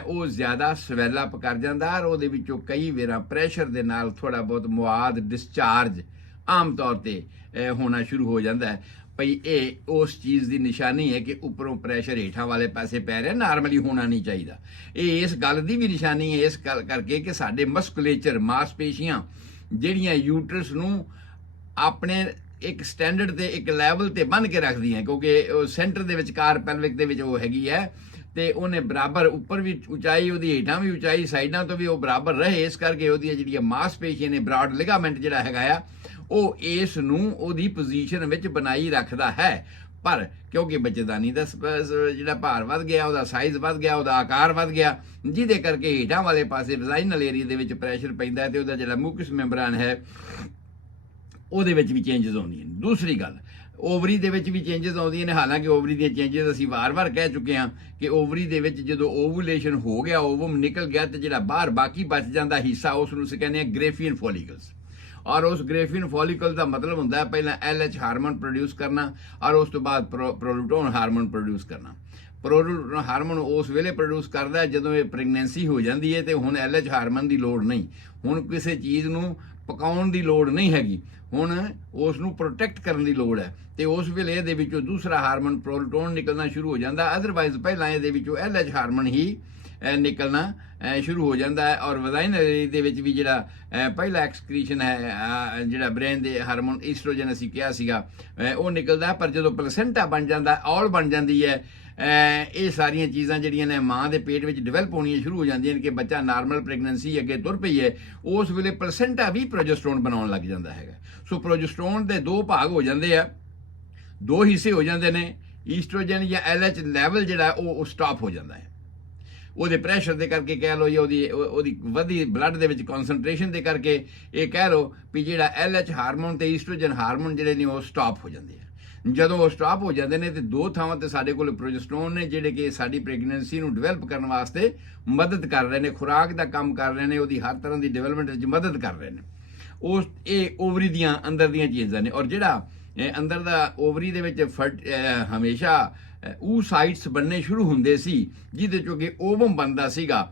ਉਹ ਜ਼ਿਆਦਾ ਸਵੈਲ ਅਪ ਕਰ ਜਾਂਦਾ ਔਰ ਉਹਦੇ ਵਿੱਚੋਂ ਕਈ ਵਾਰ ਪ੍ਰੈਸ਼ਰ ਦੇ ਨਾਲ ਥੋੜਾ ਬਹੁਤ ਮੁਆਦ ਡਿਸਚਾਰਜ ਆਮ ਤੌਰ ਤੇ ਹੋਣਾ ਸ਼ੁਰੂ ਹੋ ਜਾਂਦਾ ਹੈ। ਭਈ ਇਹ ਉਸ ਚੀਜ਼ ਦੀ ਨਿਸ਼ਾਨੀ ਹੈ ਕਿ ਉੱਪਰੋਂ ਪ੍ਰੈਸ਼ਰ ਹੇਠਾਂ ਵਾਲੇ ਪਾਸੇ ਪੈ ਰਿਹਾ, ਨਾਰਮਲੀ ਹੋਣਾ ਨਹੀਂ ਚਾਹੀਦਾ। ਇਹ ਇਸ ਗੱਲ ਦੀ ਵੀ ਨਿਸ਼ਾਨੀ ਹੈ ਇਸ ਗੱਲ ਕਰਕੇ ਕਿ ਸਾਡੇ ਮਸਕੂਲੇਚਰ ਮਾਸਪੇਸ਼ੀਆਂ ਜਿਹੜੀਆਂ ਯੂਟਰਸ ਨੂੰ ਆਪਣੇ ਇੱਕ ਸਟੈਂਡਰਡ ਤੇ ਇੱਕ ਲੈਵਲ ਤੇ ਬੰਨ੍ਹ ਕੇ ਰੱਖਦੀਆਂ ਕਿਉਂਕਿ ਉਹ ਸੈਂਟਰ ਦੇ ਵਿਚਕਾਰ ਪੈਲਵਿਕ ਦੇ ਵਿੱਚ ਉਹ ਹੈਗੀ ਹੈ ਤੇ ਉਹਨੇ ਬਰਾਬਰ ਉੱਪਰ ਵੀ ਉਚਾਈ ਉਹਦੀ ਹੇਠਾਂ ਵੀ ਉਚਾਈ ਸਾਈਡਾਂ ਤੋਂ ਵੀ ਉਹ ਬਰਾਬਰ ਰਹੇ, ਇਸ ਕਰਕੇ ਉਹਦੀਆਂ ਜਿਹੜੀਆਂ ਮਾਸਪੇਸ਼ੀਆਂ ਨੇ ਬ੍ਰਾਡ ਲਿਗਾਮੈਂਟ ਜਿਹੜਾ ਹੈਗਾ ਆ ਉਹ ਇਸ ਨੂੰ ਉਹਦੀ ਪੋਜੀਸ਼ਨ ਵਿੱਚ ਬਣਾਈ ਰੱਖਦਾ ਹੈ। ਪਰ ਕਿਉਂਕਿ ਬੱਚੇਦਾਨੀ ਦਾ ਜਿਹੜਾ ਭਾਰ ਵੱਧ ਗਿਆ, ਉਹਦਾ ਸਾਈਜ਼ ਵੱਧ ਗਿਆ, ਉਹਦਾ ਆਕਾਰ ਵੱਧ ਗਿਆ, ਜਿਹਦੇ ਕਰਕੇ ਹੇਠਾਂ ਵਾਲੇ ਪਾਸੇ ਵੈਜਾਈਨਲ ਏਰੀਆ ਦੇ ਵਿੱਚ ਪ੍ਰੈਸ਼ਰ ਪੈਂਦਾ ਤੇ ਉਹਦਾ ਜਿਹੜਾ ਮਿਊਕਸ ਮੈਂਬਰਾਨ ਹੈ ਉਹਦੇ ਵਿੱਚ ਵੀ ਚੇਂਜਸ ਆਉਂਦੀਆਂ ਨੇ। ਦੂਸਰੀ ਗੱਲ, ਓਵਰੀ ਦੇ ਵਿੱਚ ਵੀ ਚੇਂਜਸ ਆਉਂਦੀਆਂ ਨੇ। ਹਾਲਾਂਕਿ ਓਵਰੀ ਦੀਆਂ ਚੇਂਜਸ ਅਸੀਂ ਵਾਰ-ਵਾਰ ਕਹਿ ਚੁੱਕੇ ਹਾਂ ਕਿ ਓਵਰੀ ਦੇ ਵਿੱਚ ਜਦੋਂ ਓਵੂਲੇਸ਼ਨ ਹੋ ਗਿਆ, ਓਵਮ ਨਿਕਲ ਗਿਆ ਤੇ ਜਿਹੜਾ ਬਾਹਰ ਬਾਕੀ ਬਚ ਜਾਂਦਾ ਹਿੱਸਾ ਉਸ ਨੂੰ ਅਸੀਂ ਕਹਿੰਦੇ ਹਾਂ ਗ੍ਰੇਫੀਅਨ ਫੋਲੀਕਲਸ ਔਰ ਉਸ ਗ੍ਰੇਫੀਅਨ ਫੋਲੀਕਲ ਦਾ ਮਤਲਬ ਹੁੰਦਾ ਹੈ ਪਹਿਲਾਂ LH ਹਾਰਮੋਨ ਪ੍ਰੋਡਿਊਸ ਕਰਨਾ ਔਰ ਉਸ ਤੋਂ ਬਾਅਦ ਪ੍ਰੋਲੂਟੋਨ ਹਾਰਮੋਨ ਪ੍ਰੋਡਿਊਸ ਕਰਨਾ। ਪ੍ਰੋਲੂਟੋਨ ਹਾਰਮੋਨ ਉਸ ਵੇਲੇ ਪ੍ਰੋਡਿਊਸ ਕਰਦਾ ਜਦੋਂ ਇਹ ਪ੍ਰੈਗਨੈਂਸੀ ਹੋ ਜਾਂਦੀ ਹੈ ਤੇ ਹੁਣ LH ਹਾਰਮੋਨ ਦੀ ਲੋੜ ਨਹੀਂ, ਹੁਣ ਕਿਸੇ ਚੀਜ਼ ਨੂੰ ਪਕਾਉਣ ਦੀ ਲੋੜ ਨਹੀਂ ਹੈਗੀ, ਹੁਣ ਉਸ ਨੂੰ ਪ੍ਰੋਟੈਕਟ ਕਰਨ ਦੀ ਲੋੜ ਹੈ। ਤੇ ਉਸ ਵੇਲੇ ਇਹਦੇ ਵਿੱਚੋਂ ਦੂਸਰਾ ਹਾਰਮੋਨ ਪ੍ਰੋਲਟੋਨ ਨਿਕਲਣਾ ਸ਼ੁਰੂ ਹੋ ਜਾਂਦਾ, ਅਦਰਵਾਈਜ਼ ਪਹਿਲਾਂ ਇਹਦੇ ਵਿੱਚੋਂ LH ਹਾਰਮੋਨ ਹੀ ਨਿਕਲਣਾ ਸ਼ੁਰੂ ਹੋ ਜਾਂਦਾ ਹੈ। ਔਰ ਵਜਾਈਨਲ ਦੇ ਵਿੱਚ ਵੀ ਜਿਹੜਾ ਪਹਿਲਾ ਐਕਸਕ੍ਰੀਸ਼ਨ ਹੈ, ਜਿਹੜਾ ਬ੍ਰੇਨ ਦੇ ਹਾਰਮੋਨ ਈਸਟ੍ਰੋਜਨ ਅਸੀਂ ਕਿਹਾ ਸੀਗਾ, ਉਹ ਨਿਕਲਦਾ। ਪਰ ਜਦੋਂ ਪਲਸੈਂਟਾ ਬਣ ਜਾਂਦਾ, ਔਲ ਬਣ ਜਾਂਦੀ ਹੈ, ਇਹ ਸਾਰੀਆਂ ਚੀਜ਼ਾਂ ਜਿਹੜੀਆਂ ਨੇ ਮਾਂ ਦੇ ਪੇਟ ਵਿੱਚ ਡਿਵੈਲਪ ਹੋਣੀਆਂ ਸ਼ੁਰੂ ਹੋ ਜਾਂਦੀਆਂ ਨੇ ਕਿ ਬੱਚਾ ਨਾਰਮਲ ਪ੍ਰੈਗਨੈਂਸੀ ਅੱਗੇ ਤੁਰ ਪਈ ਹੈ, ਉਸ ਵੇਲੇ ਪਲਸੈਂਟਾ ਵੀ ਪ੍ਰੋਜੈਸਟਰੋਨ ਬਣਾਉਣ ਲੱਗ ਜਾਂਦਾ ਹੈਗਾ। ਸੋ ਪ੍ਰੋਜੈਸਟਰੋਨ ਦੇ ਦੋ ਭਾਗ ਹੋ ਜਾਂਦੇ ਆ, ਦੋ ਹਿੱਸੇ ਹੋ ਜਾਂਦੇ ਨੇ। ਈਸਟ੍ਰੋਜਨ ਜਾਂ LH ਲੈਵਲ ਜਿਹੜਾ ਉਹ ਸਟਾਪ ਹੋ ਜਾਂਦਾ ਹੈ, ਉਹਦੇ ਪ੍ਰੈਸ਼ਰ ਦੇ ਕਰਕੇ ਕਹਿ ਲਓ, ਜਾਂ ਉਹਦੀ ਵਧੀ ਬਲੱਡ ਦੇ ਵਿੱਚ ਕਨਸੈਂਟਰੇਸ਼ਨ ਦੇ ਕਰਕੇ ਇਹ ਕਹਿ ਲਓ ਵੀ ਜਿਹੜਾ LH ਹਾਰਮੋਨ ਤੇ ਈਸਟ੍ਰੋਜਨ ਹਾਰਮੋਨ ਜਿਹੜੇ ਨੇ ਉਹ ਸਟਾਪ ਹੋ ਜਾਂਦੇ ਆ। ਜਦੋਂ ਉਹ ਸਟਾਪ ਹੋ ਜਾਂਦੇ ਨੇ ਤੇ ਦੋ ਥਾਵਾਂ ਤੇ ਸਾਡੇ ਕੋਲ ਪ੍ਰੋਜੈਸਟਰੋਨ ਨੇ ਜਿਹੜੇ ਕਿ ਸਾਡੀ ਪ੍ਰੈਗਨੈਂਸੀ ਨੂੰ ਡਿਵੈਲਪ ਕਰਨ ਵਾਸਤੇ ਮਦਦ ਕਰ ਰਹੇ ਨੇ, ਖੁਰਾਕ ਦਾ ਕੰਮ ਕਰ ਰਹੇ ਨੇ, ਉਹਦੀ ਹਰ ਤਰ੍ਹਾਂ ਦੀ ਡਿਵੈਲਪਮੈਂਟ ਵਿੱਚ ਮਦਦ ਕਰ ਰਹੇ ਨੇ। ਇਹ ਓਵਰੀ ਦੀਆਂ ਅੰਦਰ ਦੀਆਂ ਚੀਜ਼ਾਂ ਨੇ। ਔਰ ਜਿਹੜਾ ਅੰਦਰ ਦਾ ਓਵਰੀ ਦੇ ਵਿੱਚ ਹਮੇਸ਼ਾ ਊਸਾਈਟਸ ਬਣਨੇ ਸ਼ੁਰੂ ਹੁੰਦੇ ਸੀ, ਜਿਹਦੇ ਚੋਂ ਕਿ ਓਵਮ ਬਣਦਾ ਸੀਗਾ,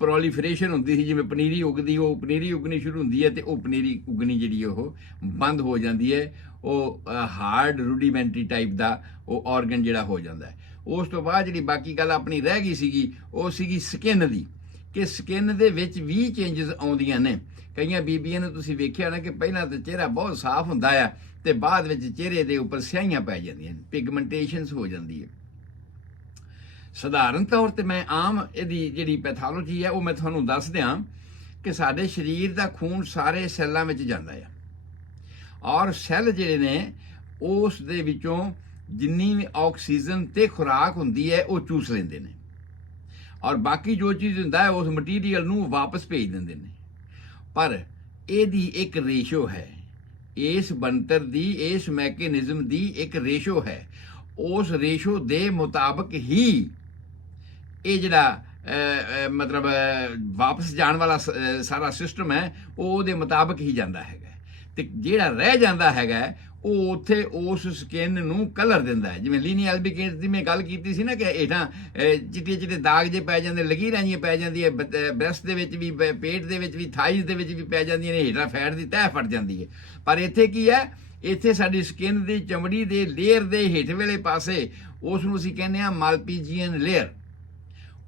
ਪ੍ਰੋਲੀਫਰੇਸ਼ਨ ਹੁੰਦੀ ਸੀ, ਜਿਵੇਂ ਪਨੀਰੀ ਉਗਦੀ, ਉਹ ਪਨੀਰੀ ਉਗਣੀ ਸ਼ੁਰੂ ਹੁੰਦੀ ਹੈ ਤੇ ਉਹ ਪਨੀਰੀ ਉਗਣੀ ਜਿਹੜੀ ਉਹ ਬੰਦ ਹੋ ਜਾਂਦੀ ਹੈ। ਉਹ ਹਾਰਡ ਰੂਡੀਮੈਂਟਰੀ ਟਾਈਪ ਦਾ ਉਹ ਆਰਗਨ ਜਿਹੜਾ ਹੋ ਜਾਂਦਾ ਹੈ। ਉਸ ਤੋਂ ਬਾਅਦ ਜਿਹੜੀ ਬਾਕੀ ਗੱਲ ਆਪਣੀ ਰਹਿ ਗਈ ਸੀਗੀ, ਉਹ ਸੀਗੀ ਸਕਿਨ ਦੀ, ਕਿ ਸਕਿਨ ਦੇ ਵਿੱਚ ਵੀ ਚੇਂਜਸ ਆਉਂਦੀਆਂ ਨੇ। ਕਈਆਂ ਬੀਬੀਆਂ ਨੂੰ ਤੁਸੀਂ ਵੇਖਿਆ ਨਾ ਕਿ ਪਹਿਲਾਂ ਤਾਂ ਚਿਹਰਾ ਬਹੁਤ ਸਾਫ਼ ਹੁੰਦਾ ਆ ਤੇ ਬਾਅਦ ਵਿੱਚ ਚਿਹਰੇ ਦੇ ਉੱਪਰ ਸਿਆਹੀਆਂ ਪੈ ਜਾਂਦੀਆਂ ਨੇ, ਪਿਗਮੈਂਟੇਸ਼ਨਸ ਹੋ ਜਾਂਦੀ ਹੈ। ਸਧਾਰਨ ਤੌਰ ਤੇ ਮੈਂ ਆਮ ਇਹਦੀ ਜਿਹੜੀ ਪੈਥੋਲੋਜੀ ਹੈ ਉਹ ਮੈਂ ਤੁਹਾਨੂੰ ਦੱਸ ਦਿਆਂ ਕਿ ਸਾਡੇ ਸਰੀਰ ਦਾ ਖੂਨ ਸਾਰੇ ਸੈੱਲਾਂ ਵਿੱਚ ਜਾਂਦਾ ਆ, ਔਰ ਸੈੱਲ ਜਿਹੜੇ ਨੇ ਉਸ ਦੇ ਵਿੱਚੋਂ ਜਿੰਨੀ ਵੀ ਆਕਸੀਜਨ ਤੇ ਖੁਰਾਕ ਹੁੰਦੀ ਹੈ ਉਹ ਚੂਸ ਲੈਂਦੇ ਨੇ, ਔਰ ਬਾਕੀ ਜੋ ਚੀਜ਼ ਹੁੰਦਾ ਹੈ ਉਸ ਮਟੀਰੀਅਲ ਨੂੰ ਵਾਪਸ ਭੇਜ ਦਿੰਦੇ ਨੇ। ਪਰ ਇਹਦੀ ਇੱਕ ਰੇਸ਼ੋ ਹੈ, ਇਸ ਬਣਤਰ ਦੀ, ਇਸ ਮੈਕੈਨਿਜ਼ਮ ਦੀ ਇੱਕ ਰੇਸ਼ੋ ਹੈ। ਉਸ ਰੇਸ਼ੋ ਦੇ ਮੁਤਾਬਕ ਹੀ ਇਹ ਜਿਹੜਾ ਮਤਲਬ ਵਾਪਸ ਜਾਣ ਵਾਲਾ ਸਾਰਾ ਸਿਸਟਮ ਹੈ ਉਹ ਉਹਦੇ ਮੁਤਾਬਕ ਹੀ ਜਾਂਦਾ ਹੈਗਾ। ਤੇ ਜਿਹੜਾ ਰਹਿ ਜਾਂਦਾ ਹੈਗਾ ਉਹ ਉੱਥੇ ਉਸ ਸਕਿਨ ਨੂੰ ਕਲਰ ਦਿੰਦਾ ਹੈ। ਜਿਵੇਂ ਲੀਨੀ ਐਲਬੀਕੇਟ ਦੀ ਮੈਂ ਗੱਲ ਕੀਤੀ ਸੀ ਨਾ ਕਿ ਹੇਠਾਂ ਚਿੱਟੇ ਚਿੱਟੇ ਦਾਗ ਜੇ ਪੈ ਜਾਂਦੇ, ਲਕੀਰਾਂ ਜਿਹੀਆਂ ਪੈ ਜਾਂਦੀਆਂ, ਬ੍ਰੈਸਟ ਦੇ ਵਿੱਚ ਵੀ, ਪੇਟ ਦੇ ਵਿੱਚ ਵੀ, ਥਾਈਜ਼ ਦੇ ਵਿੱਚ ਵੀ ਪੈ ਜਾਂਦੀਆਂ ਨੇ, ਹੇਠਾਂ ਫੈਟ ਦੀ ਤਹਿ ਫਟ ਜਾਂਦੀ ਹੈ। ਪਰ ਇੱਥੇ ਕੀ ਹੈ, ਇੱਥੇ ਸਾਡੀ ਸਕਿਨ ਦੀ ਚਮੜੀ ਦੇ ਲੇਅਰ ਦੇ ਹੇਠ ਵੇਲੇ ਪਾਸੇ ਉਸ ਨੂੰ ਅਸੀਂ ਕਹਿੰਦੇ ਹਾਂ ਮਾਲਪੀਜੀਅਨ ਲੇਅਰ।